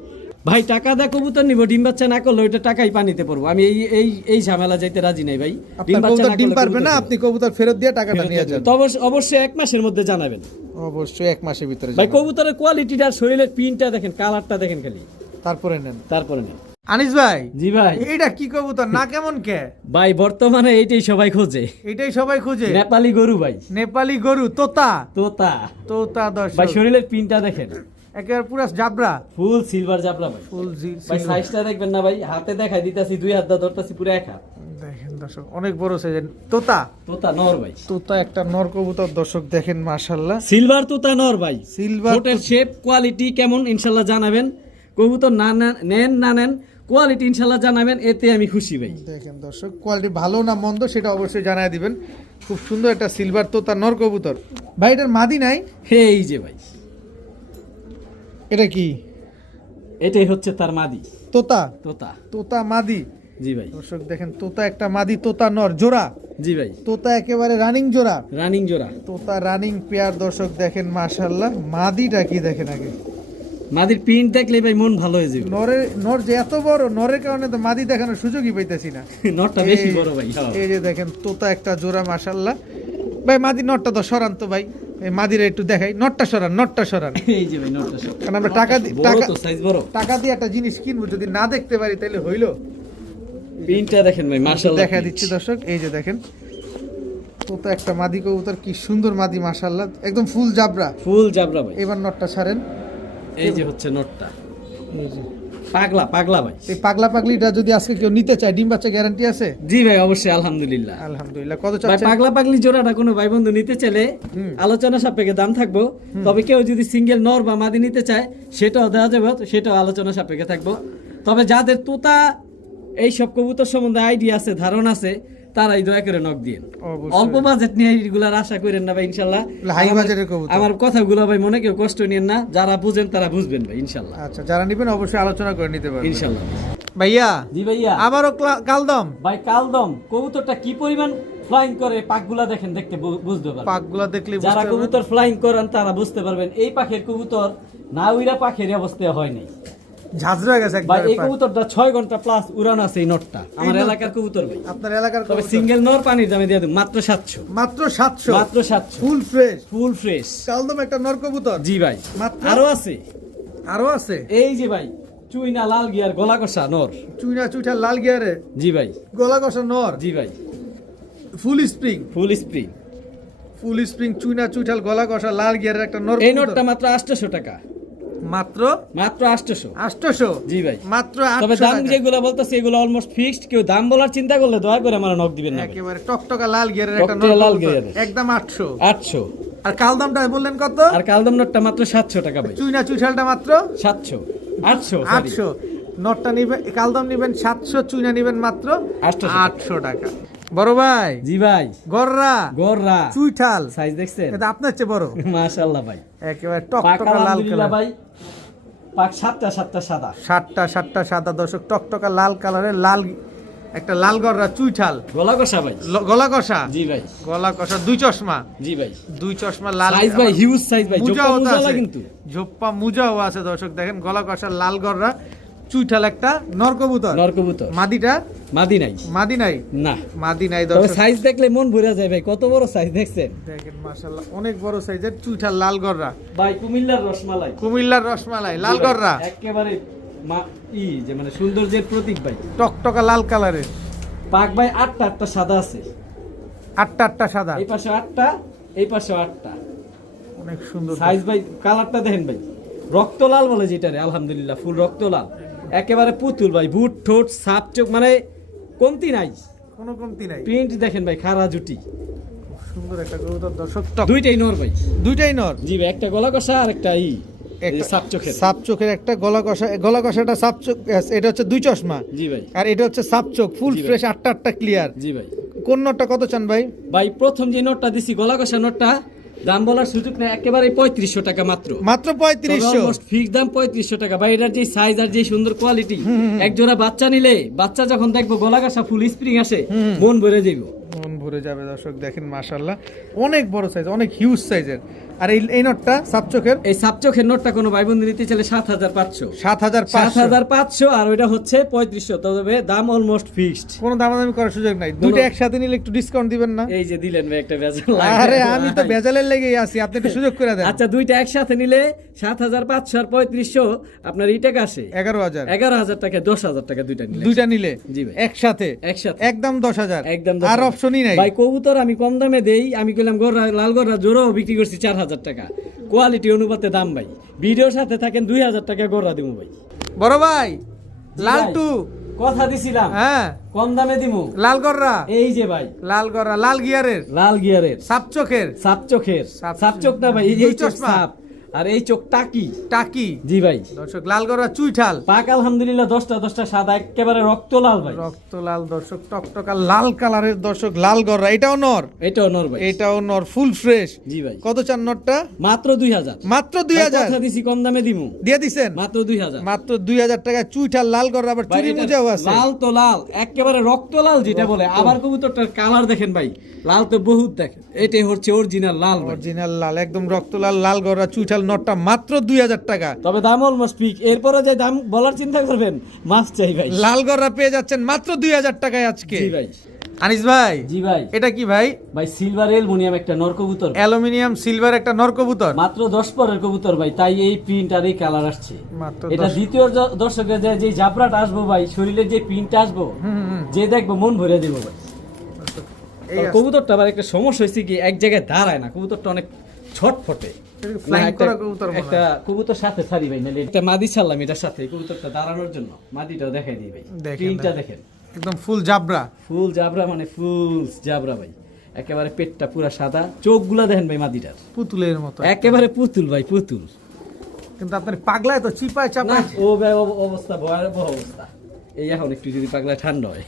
ভাই, টাকা দেয় কবুতর নিব, ডিম বাচ্চা না করলে ওইটা টাকাই পানিতে পড়বো। আমি এই এই এই ঝামেলা যাইতে রাজি নাই ভাই। আপনার কবুতর ডিম পারবে না, আপনি কবুতর ফেরত দিয়ে টাকাটা নিয়ে যান। তো অবশ্যই 1 মাসের মধ্যে জানাবেন অবশ্যই 1 মাসের ভিতরে ভাই। জানাবেন। কবুতরের কোয়ালিটিটা, শরীরের প্রিন্টটা দেখেন, কালারটা দেখেন খালি, তারপরে নেন। তারপরে নিন। আনিস ভাই। জি ভাই। এইটা কি কবুতর, না কেমন কে? ভাই বর্তমানে এইটাই সবাই খোঁজে, এটাই সবাই খুঁজে। নেপালি গরু ভাই, নেপালি গরু, তোতা। তোতা। তোতা দর্শক। ভাই শরীরের প্রিন্টটা দেখেন, একেবারে পুরো জাবরা, ফুল সিলভার জাবলা ভাই। ফুল ভাই সাইজটা দেখবেন না ভাই, হাতে দেখাই দিতাছি, 2 হাত দা ধরতাছি, পুরো 1 হাত। দেখেন দর্শক, অনেক বড় সাইজের তোতা। তোতা নর ভাই, তোতা একটা নর কবুতর দর্শক, দেখেন মাশাআল্লাহ। সিলভার তোতা নর ভাই। সিলভার ফোটের শেপ কোয়ালিটি কেমন ইনশাআল্লাহ জানাবেন। কবুতর নেন না নেন, কোয়ালিটি ইনশাআল্লাহ জানাবেন, এতে আমি খুশি ভাই। দেখেন দর্শক, কোয়ালিটি ভালো না মন্দ সেটা অবশ্যই জানায় দিবেন। খুব সুন্দর একটা সিলভার তোতা নর কবুতর ভাই। এটার মাদি নাই? এই যে ভাই, এটা কি? এটাই হচ্ছে তার মাদি, তোতা। তোতা। তোতা মাদি। জি ভাই। দর্শক দেখেন, তোতা একটা মাদি, তোতা নর জোড়া। জি ভাই, তোতা একেবারে রানিং জোড়া, রানিং জোড়া। তোতা রানিং পেয়ার দর্শক, দেখেন মাশাআল্লাহ। মাদিটা কি দেখেন আগে, মাদির প্রিন্ট দেখলে ভাই মন ভালো হয়ে যাবে। নর যে এত বড়, নরের কারণে তো মাদি দেখানোর সুযোগই পাইতেছি না। নটটা বেশি বড় ভাই। এই যে দেখেন তোতা একটা জোড়া মাশাআল্লাহ। ভাই মাদি নরটা তো সরান্ত ভাই। এই মাদিরা একটু দেখাই, নটটা সরান এই যে ভাই নটটা সব কারণ আমরা টাকা বড় তো সাইজ বড়। টাকা দিয়ে একটা জিনিস কিনবো, যদি না দেখতে পারি তাহলে হইলো। প্রিন্টটা দেখেন ভাই মাশাআল্লাহ। দেখা দিচ্ছি দর্শক, এই যে দেখেন তো একটা মাদি কবুতর, কি সুন্দর মাদি মাশাআল্লাহ, একদম ফুল জাবরা। ভাই। এবার নটটা ছাড়েন, এই যে হচ্ছে নটটা, এই যে পাগলা ভাই। এই পাগলিটা যদি আজকে কেউ নিতে চায়, ডিম বাচ্চা গ্যারান্টি আছে? জি ভাই অবশ্যই, আলহামদুলিল্লাহ। কত ভাই চাচ্ছেন? পাগলি জোড়াটা কোনো ভাই বন্ধু নিতে চাইলে আলোচনা সাপেক্ষে দাম থাকবো, তবে কেউ যদি সিঙ্গেল নর বা মাদি নিতে চায় সেটাও দেওয়া যাবে, সেটাও আলোচনা সাপেক্ষে থাকবো। তবে যাদের তোতা এই সব কবুতর সম্বন্ধে আইডিয়া আছে, ধারণা আছে, তারাই দয়া করে নক দিন। অবশ্যই। অল্প বাজেট নিয়ে এইগুলার আশা করেন না ভাই, ইনশাল্লাহ। হাই বাজেটের কবুতর। আমার কথাগুলো ভাই মনে কেউ কষ্ট নিয়েন না, যারা বুঝেন তারা বুঝবেন ভাই ইনশাল্লাহ। আচ্ছা, যারা নেবেন অবশ্যই আলোচনা করে নিতে পারবেন ইনশাল্লাহ। ভাইয়া। জি ভাইয়া। আবারও কালদম ভাই কালদম কবুতরটা কি পরিমাণ ফ্লাইং করে, পাকগুলা দেখেন, দেখতে বুঝতে পারবেন। পাকগুলা দেখলে যারা বুঝতে পারবেন। কবুতর ফ্লাইং করেন তারা বুঝতে পারবেন এই পাখির কবুতর না উইরা পাখির অবস্থা হয় নাই ঝাঁঝরা গেছে ভাই। একবারে এই কবুতরটা 6 ঘন্টা প্লাস উড়ান আছে এই নটটা, আমার এলাকার কবুতর ভাই। আপনার এলাকার তবে কবুতর। সিঙ্গেল নর পানির দামে দিয়ে দেব মাত্র 700। মাত্র 700। মাত্র 700 ফুল ফ্রেশ কালদম একটা নর কবুতর। জি ভাই। মাত্র। আরো আছে এই যে ভাই চুইনা লাল গিয়ার গলা কষা নর, চুইটা লাল গিয়ারে। জি ভাই। গলা কষা নর। জি ভাই। ফুল স্প্রিং চুইটাল গলা কষা লাল গিয়ারের একটা নর। এই নটটা মাত্র 800 টাকা। মাত্র 800। জি ভাই। মাত্র তবে 800 দাম টাকা। যেগুলো বলতেছে এগুলো অলমোস্ট ফিক্সড, কেউ দাম বলার চিন্তা করলে দয়া করে আমার নক দিবেন না ভাই। একেবারে টকটকা লাল গিয়ারের একটা টকটকা নর লাল কবুতর। গিয়ারের। একদম 800। 800। আর কালদমটা বললেন কত? আর কালদম নটটা মাত্র 700 টাকা ভাই। চুইটালটা মাত্র 700। 800। 800। নটটা নিবেন, কালদম নিবেন 700, চুইনা নিবেন মাত্র 800 টাকা। বড় ভাই। জি ভাই। গররা চুইঠাল সাইজ দেখছেন? এটা আপনার চেয়ে বড়। মাশাআল্লাহ ভাই। একেবারে পাক টকটকা লাল আলহামদুলিল্লাহ কালার ভাই। পাক 7টা সাদা। 7টা সাদা দর্শক, টকটকা লাল কালারের লাল একটা লাল গররা চুইঠাল। গলা কষা ভাই। গলা কষা। জি ভাই। গলা কষা, দুই চশমা। জি ভাই। দুই চশমা লাল সাইজ ভাই হিউজ সাইজ ভাই। মুজাও জোপ্পা মুজালা আছে কিন্তু। ঝোপ্পা মুজাও আছে দর্শক, দেখেন গলা কষা লাল গররা চুইঠাল একটা নর কবুতর। মাদিটা মাদি নাই না তবে দর্শক। সাইজ দেখলে মন ভরে যায় ভাই, কত বড় সাইজ দেখছেন? দেখেন মাশাআল্লাহ অনেক বড় সাইজের চুইঠাল লাল গররা ভাই কুমিল্লার রসমালাই লাল গররা একেবারে যে মানে সৌন্দর্যের প্রতীক ভাই। টকটকা লাল কালারের পাক ভাই 8টা সাদা আছে। 8টা সাদা, এই পাশে 8টা, এই পাশে 8টা। অনেক সুন্দর সাইজ ভাই। কালারটা দেখেন ভাই, রক্ত লাল বলে যেটা রে, আলহামদুলিল্লাহ ফুল রক্ত লাল, একেবারে পুতুল ভাই। বুট ঠোঁট সাপ চোখ, মানে কমতি নাই, কোনো কমতি নাই। প্রিন্ট দেখেন ভাই, খাড়া জুটি, সুন্দর একটা কবুতর দর্শক। দুইটাই নর ভাই। দুইটাই নর। জি ভাই। একটা গলা কষা আর একটা সাপ চোখের একটা গলা কষাটা সাপ চোখ। এটা হচ্ছে দুই চশমা। জি ভাই। আর এটা হচ্ছে সাপ চোখ, ফুল ফ্রেশ, 8টা ক্লিয়ার। জি ভাই। কোন নটটা কত চান ভাই? ভাই প্রথম যে নোটটা দিছি গলা কষা নোটটা, দাম বলার সুযোগ নেই, একেবারে 3500 টাকা মাত্র। 3500। ফিক্স দাম 3500 টাকা ভাই। এটার যে সাইজ আর যে সুন্দর কোয়ালিটি, এক জোড়া বাচ্চা নিলে, বাচ্চা যখন দেখবো গলা কষা ফুল স্প্রিং আসে, মন ভরে যাইব। মন ভরে যাবে দর্শক। দেখেন মাশাআল্লাহ অনেক বড় সাইজ, অনেক হিউজ সাইজের। আর এই নটটা সাপচোখের, এই সাপচোখের নোটটা কোনো ভাই বন্ধু নিতে চাইলে 7500। 7500। আর ওইটা হচ্ছে 3500। তবে দাম অলমোস্ট ফিক্সড, কোনো দামাদামি করার সুযোগ নাই। দুটো একসাথে নিলে একটু ডিসকাউন্ট দিবেন না? এই যে দিলেন ভাই একটা ভেজাল। আরে আমি তো ভেজালের লেগেই আছি, আপনি একটু সুযোগ করে দেন। আচ্ছা দুইটা একসাথে নিলে 7500 আর 3500 আপনার এই টাকা আসে 11000 টাকা, 10000 টাকা দুইটা নিলে। জি ভাই। একসাথে একদম 10000। একদম আর অপশনই নাই ভাই। কবুতর আমি কম দামে দেই, আমি কইলাম গররা লাল গররা জোড়াও বিক্রি করছি 4000 টাকা, কোয়ালিটি অনুপাতে দাম ভাই। ভিডিওর সাথে থাকেন 2000 টাকা গররা দিমু ভাই। বড় ভাই লালটু কথা দিছিলাম, হ্যাঁ কম দামে দিমু। লাল গররা, এই যে ভাই লাল গররা, লাল গিয়ারের সাপ চোখ না ভাই, এই চোখ সাপ, আর এই চোখ টাকি। জি ভাই। দর্শক লাল গররা চুইঠাল, পাক আলহামদুলিল্লাহ 10টা সাদা, একেবারে রক্ত লাল ভাই। রক্ত লাল দর্শক, টকটকা লাল কালারের দর্শক লাল গররা। এটাও নর ভাই। এটাও নর, ফুল ফ্রেশ। জি ভাই। কত চান নরটা? মাত্র 2000। মাত্র 2000 কথা দিছি কম দামে দিমু, দিয়ে দিছেন মাত্র 2000। মাত্র 2000 টাকা চুইঠাল লাল গররা। আবার চুরি মুজাও আছে। লাল তো লাল, একেবারে রক্ত লাল যেটা বলে। আবার কবুতরটার কালার দেখেন ভাই, লাল তো বহুত দেখেন। এটাই হচ্ছে অরিজিনাল লাল ভাই। অরিজিনাল লাল, একদম রক্ত লাল গররা চুইঠাল নরটা মাত্র 2000 টাকা। তবে দাম অলমোস্ট ফিক্স। এরপরে যে দাম বলার চিন্তা করবেন, মাছ চাই ভাই। লাল গররা পেয়ে যাচ্ছেন মাত্র 2000 টাকায় আজকে। জি ভাই। আনিস ভাই, জি ভাই। এটা কি ভাই? ভাই সিলভার অ্যালুমিনিয়াম একটা নর কবুতর, অ্যালুমিনিয়াম সিলভার একটা নর কবুতর, মাত্র 10 পরের কবুতর ভাই, তাই এই প্রিন্ট আর এই কালার আসছে। মাত্র এটা 10 দ্বিতীয় দর্শকের যে জাবরাটা আসবো ভাই, শরীরের যে প্রিন্ট আসবো, যে দেখবো মন ভরে দেবো ভাই। এই আর কবুতরটা আবার একটা সমস্যা হয়েছে কি, এক জায়গায় দাঁড়ায় না, কবুতরটা অনেক ছটফটে। ফ্লাইং একটা- করা কবুতর মনে হয়। একটা কবুতর সাথে ছাড়ি ভাই, নাহলে একটা মাদি ছাড়লাম এটার সাথে, কবুতরটা দাঁড়ানোর জন্য মাদিটাও দেখাই দিই ভাই। দেখেন, প্রিন্টটা দেখেন, একদম ফুল জাবরা। ফুল জাবরা, মানে ফুল জাবরা ভাই, একেবারে পেটটা পুরা সাদা, চোখগুলা দেখেন ভাই মাদিটার, পুতুলের মতো একেবারে পুতুল ভাই, পুতুল। কিন্তু আপনার পাগলায় তো চিপায় না, চাপায়। ও ভাই অবস্থা ভয়াবহ অবস্থা। এই এখন একটু যদি পাগলা ঠান্ডা হয়।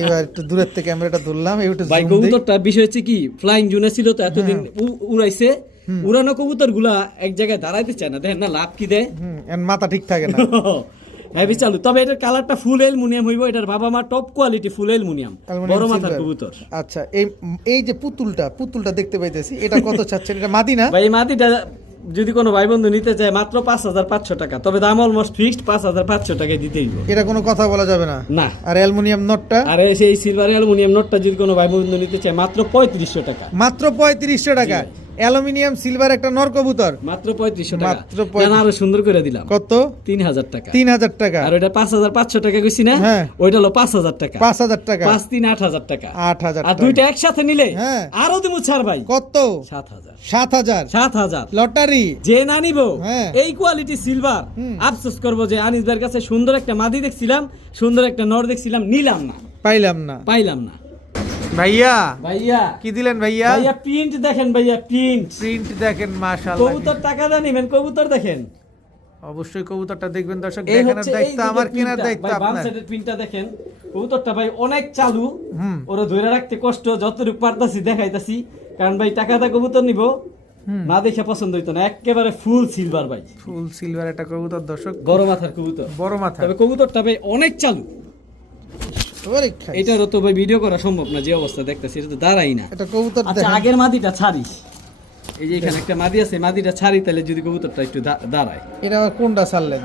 এবার একটু দূরের থেকে ক্যামেরাটা ধরলাম, একটু ভাই কবুতরটা বিষয় হচ্ছে কি, ফ্লাইং জোনে ছিল তো এতদিন, উড়াইছে, উড়ানো কবুতর গুলা এক জায়গায় দাঁড়াইতে চায় না, দেখেন না লাভ কি দেয়। মাথা ঠিক থাকে না। হেভি চালু, তবে এটার কালারটা ফুল অ্যালুমিনিয়াম হইব, এটার বাবা মা টপ কোয়ালিটি ফুল অ্যালুমিনিয়াম, বড় মাথার silver। কবুতর। আচ্ছা, এই যে পুতুলটা দেখতে পাইতেছি, এটা কত চাচ্ছেন? এটা মাদি না? ভাই এই মাটিটা যদি কোনো ভাই বন্ধু নিতে চায় মাত্র 5,500 টাকা, তবে দাম অলমোস্ট ফিক্সড 5,500 টাকায় দিতেই হবে। এটা কোনো কথা বলা যাবে না। না, আর অ্যালুমিনিয়াম নটটা আর সেই সিলভার অ্যালুমিনিয়াম নোটটা যদি কোনো ভাই বন্ধু নিতে চায় মাত্র 3500 টাকা, মাত্র 3500 টাকা। অ্যালুমিনিয়াম সিলভার একটা নর কবুতর, মাত্র 3500 টাকা। মাত্র 3500 না, আরো সুন্দর করে দিলাম, কত? 3000 টাকা। 3000 টাকা। আর ওইটা 5,500 টাকা কইছি না, হ্যাঁ। ওইটা হলো 5000 টাকা। 5000 টাকা। 5 3 8,000 টাকা। 8000 আর টাকা। দুইটা একসাথে নিলে হ্যাঁ। আরো দিমু ছাড় ভাই, কত? 7000। 7000 7000 লটারি। যে না নিবো হ্যাঁ। এই কোয়ালিটি সিলভার, আফসোস করবো যে আনিস ভাইয়ের কাছে সুন্দর একটা মাদি দেখছিলাম, সুন্দর একটা নর দেখছিলাম, নিলাম না, পাইলাম না। পাইলাম না। ভাইয়া ভাইয়া, কি দিলেন ভাইয়া? ভাইয়া প্রিন্ট দেখেন, ভাইয়া প্রিন্ট, প্রিন্ট দেখেন, মাশাআল্লাহ। কবুতর টাকা দা নিবেন, কবুতর দেখেন। অবশ্যই কবুতরটা দেখবেন দর্শক, এই দেখানোর হচ্ছে এই দায়িত্ব যে আমার, কেনার প্রিন্টটা, দায়িত্ব ভাই বাম আপনার। সাইডের প্রিন্টটা দেখেন, কবুতরটা ভাই অনেক চালু, ওরা ধরে রাখতে কষ্ট, যতটুকু পারতাছি দেখাইতাছি, কারণ ভাই টাকা দা কবুতর নিব, না দেখে পছন্দ হইতো না, একেবারে ফুল সিলভার ভাই, ফুল সিলভার একটা কবুতর দর্শক, বড় মাথার কবুতর, বড় মাথা। তবে কবুতরটা ভাই অনেক চালু। ওরে খাই। এটারও তো ভাই ভিডিও করা সম্ভব না, যে অবস্থা দেখতেছি, এটা তো দাঁড়াই না। এটা কবুতর আচ্ছা, দেখেন। আগের মাদিটা ছাড়ি, এই যে এখানে একটা মাদি আছে, মাদিটা ছাড়ি, তাহলে যদি কবুতরটা একটু দাঁড়ায়। এটা আবার কোনটা ছাড়লেন?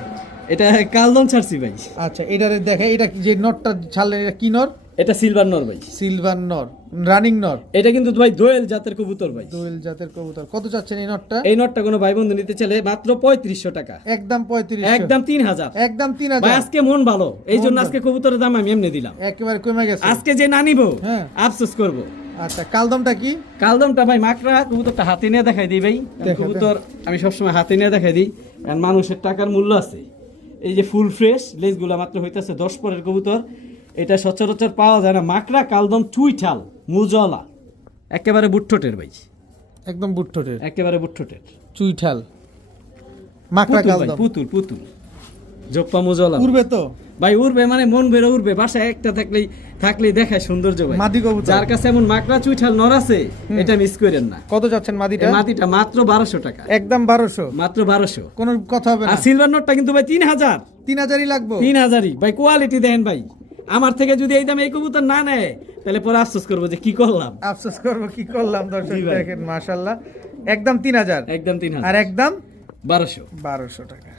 এটা কালদম ছাড়ছি ভাই, আচ্ছা, এটারে দেখে, এটা যে নটটা ছাড়লেন, এটা কি নর? এটা সিলভার নর ভাই, সিলভার নর, রানিং নর, এটা কিন্তু ভাই দোয়েল জাতের কবুতর ভাই। দোয়েল জাতের কবুতর। কত চাচ্ছেন এই নটটা? এই নটটা কোনো ভাই বন্ধু নিতে চাইলে মাত্র 3500 টাকা, একদম 3500, একদম 3000। একদম ভাই 3000। আজকে মন ভালো, এই জন্য আজকে কবুতরের দাম আমি এমনি দিলাম, একেবারে কমে গেছে। আজকে যে না নিবো হ্যাঁ। আফসোস করবো। আচ্ছা, কালদমটা কি? কালদমটা ভাই মাকড়া, কবুতরটা হাতে নিয়ে দেখাই দিই ভাই, দেখা, কবুতর আমি সবসময় হাতে নিয়ে দেখাই দিই, কারণ মানুষের টাকার মূল্য আছে। এই যে ফুল ফ্রেশ লেজগুলা মাত্র হইতেছে 10 পরের কবুতর, এটা সচরাচর পাওয়া যায় না। মাকড়া কালদম চুইঠাল মুজলা, একেবারে বুট্ঠোটের ভাই, একদম বুট্ঠোটের, একেবারে বুট্ঠোটের, চুইঠাল, মাকড়া পুতুল ভাই, কালদম। পুতুল পুতুল জপ্পা মুজলা উড়বে তো? ভাই উড়বে, মানে মন বেরো উড়বে, বাসায় একটা থাকলেই দেখায় সৌন্দর্য ভাই। মাদি কবুতর। যার কাছে এমন মাকড়া চুইঠাল নর আছে, এটা মিস করেন না। কত চাচ্ছেন মাদিটা? এই মাটিটা মাত্র 1200 টাকা, একদম 1200, মাত্র 1200। কোনো কথা হবে না। আর সিলভার নোটটা কিন্তু ভাই 3000, 3000ই লাগবে। 3000ই ভাই, কোয়ালিটি দেখেন ভাই। আমার থেকে যদি এই দামে এই কবুতর না নেয়, তাহলে পরে আফসোস করবো যে কি করলাম। আফসোস করবো, কি করলাম দর্শক। জি ভাই। দেখেন মাশাআল্লাহ, একদম 3000, একদম 3000, আর একদম 1200। 1200 টাকা।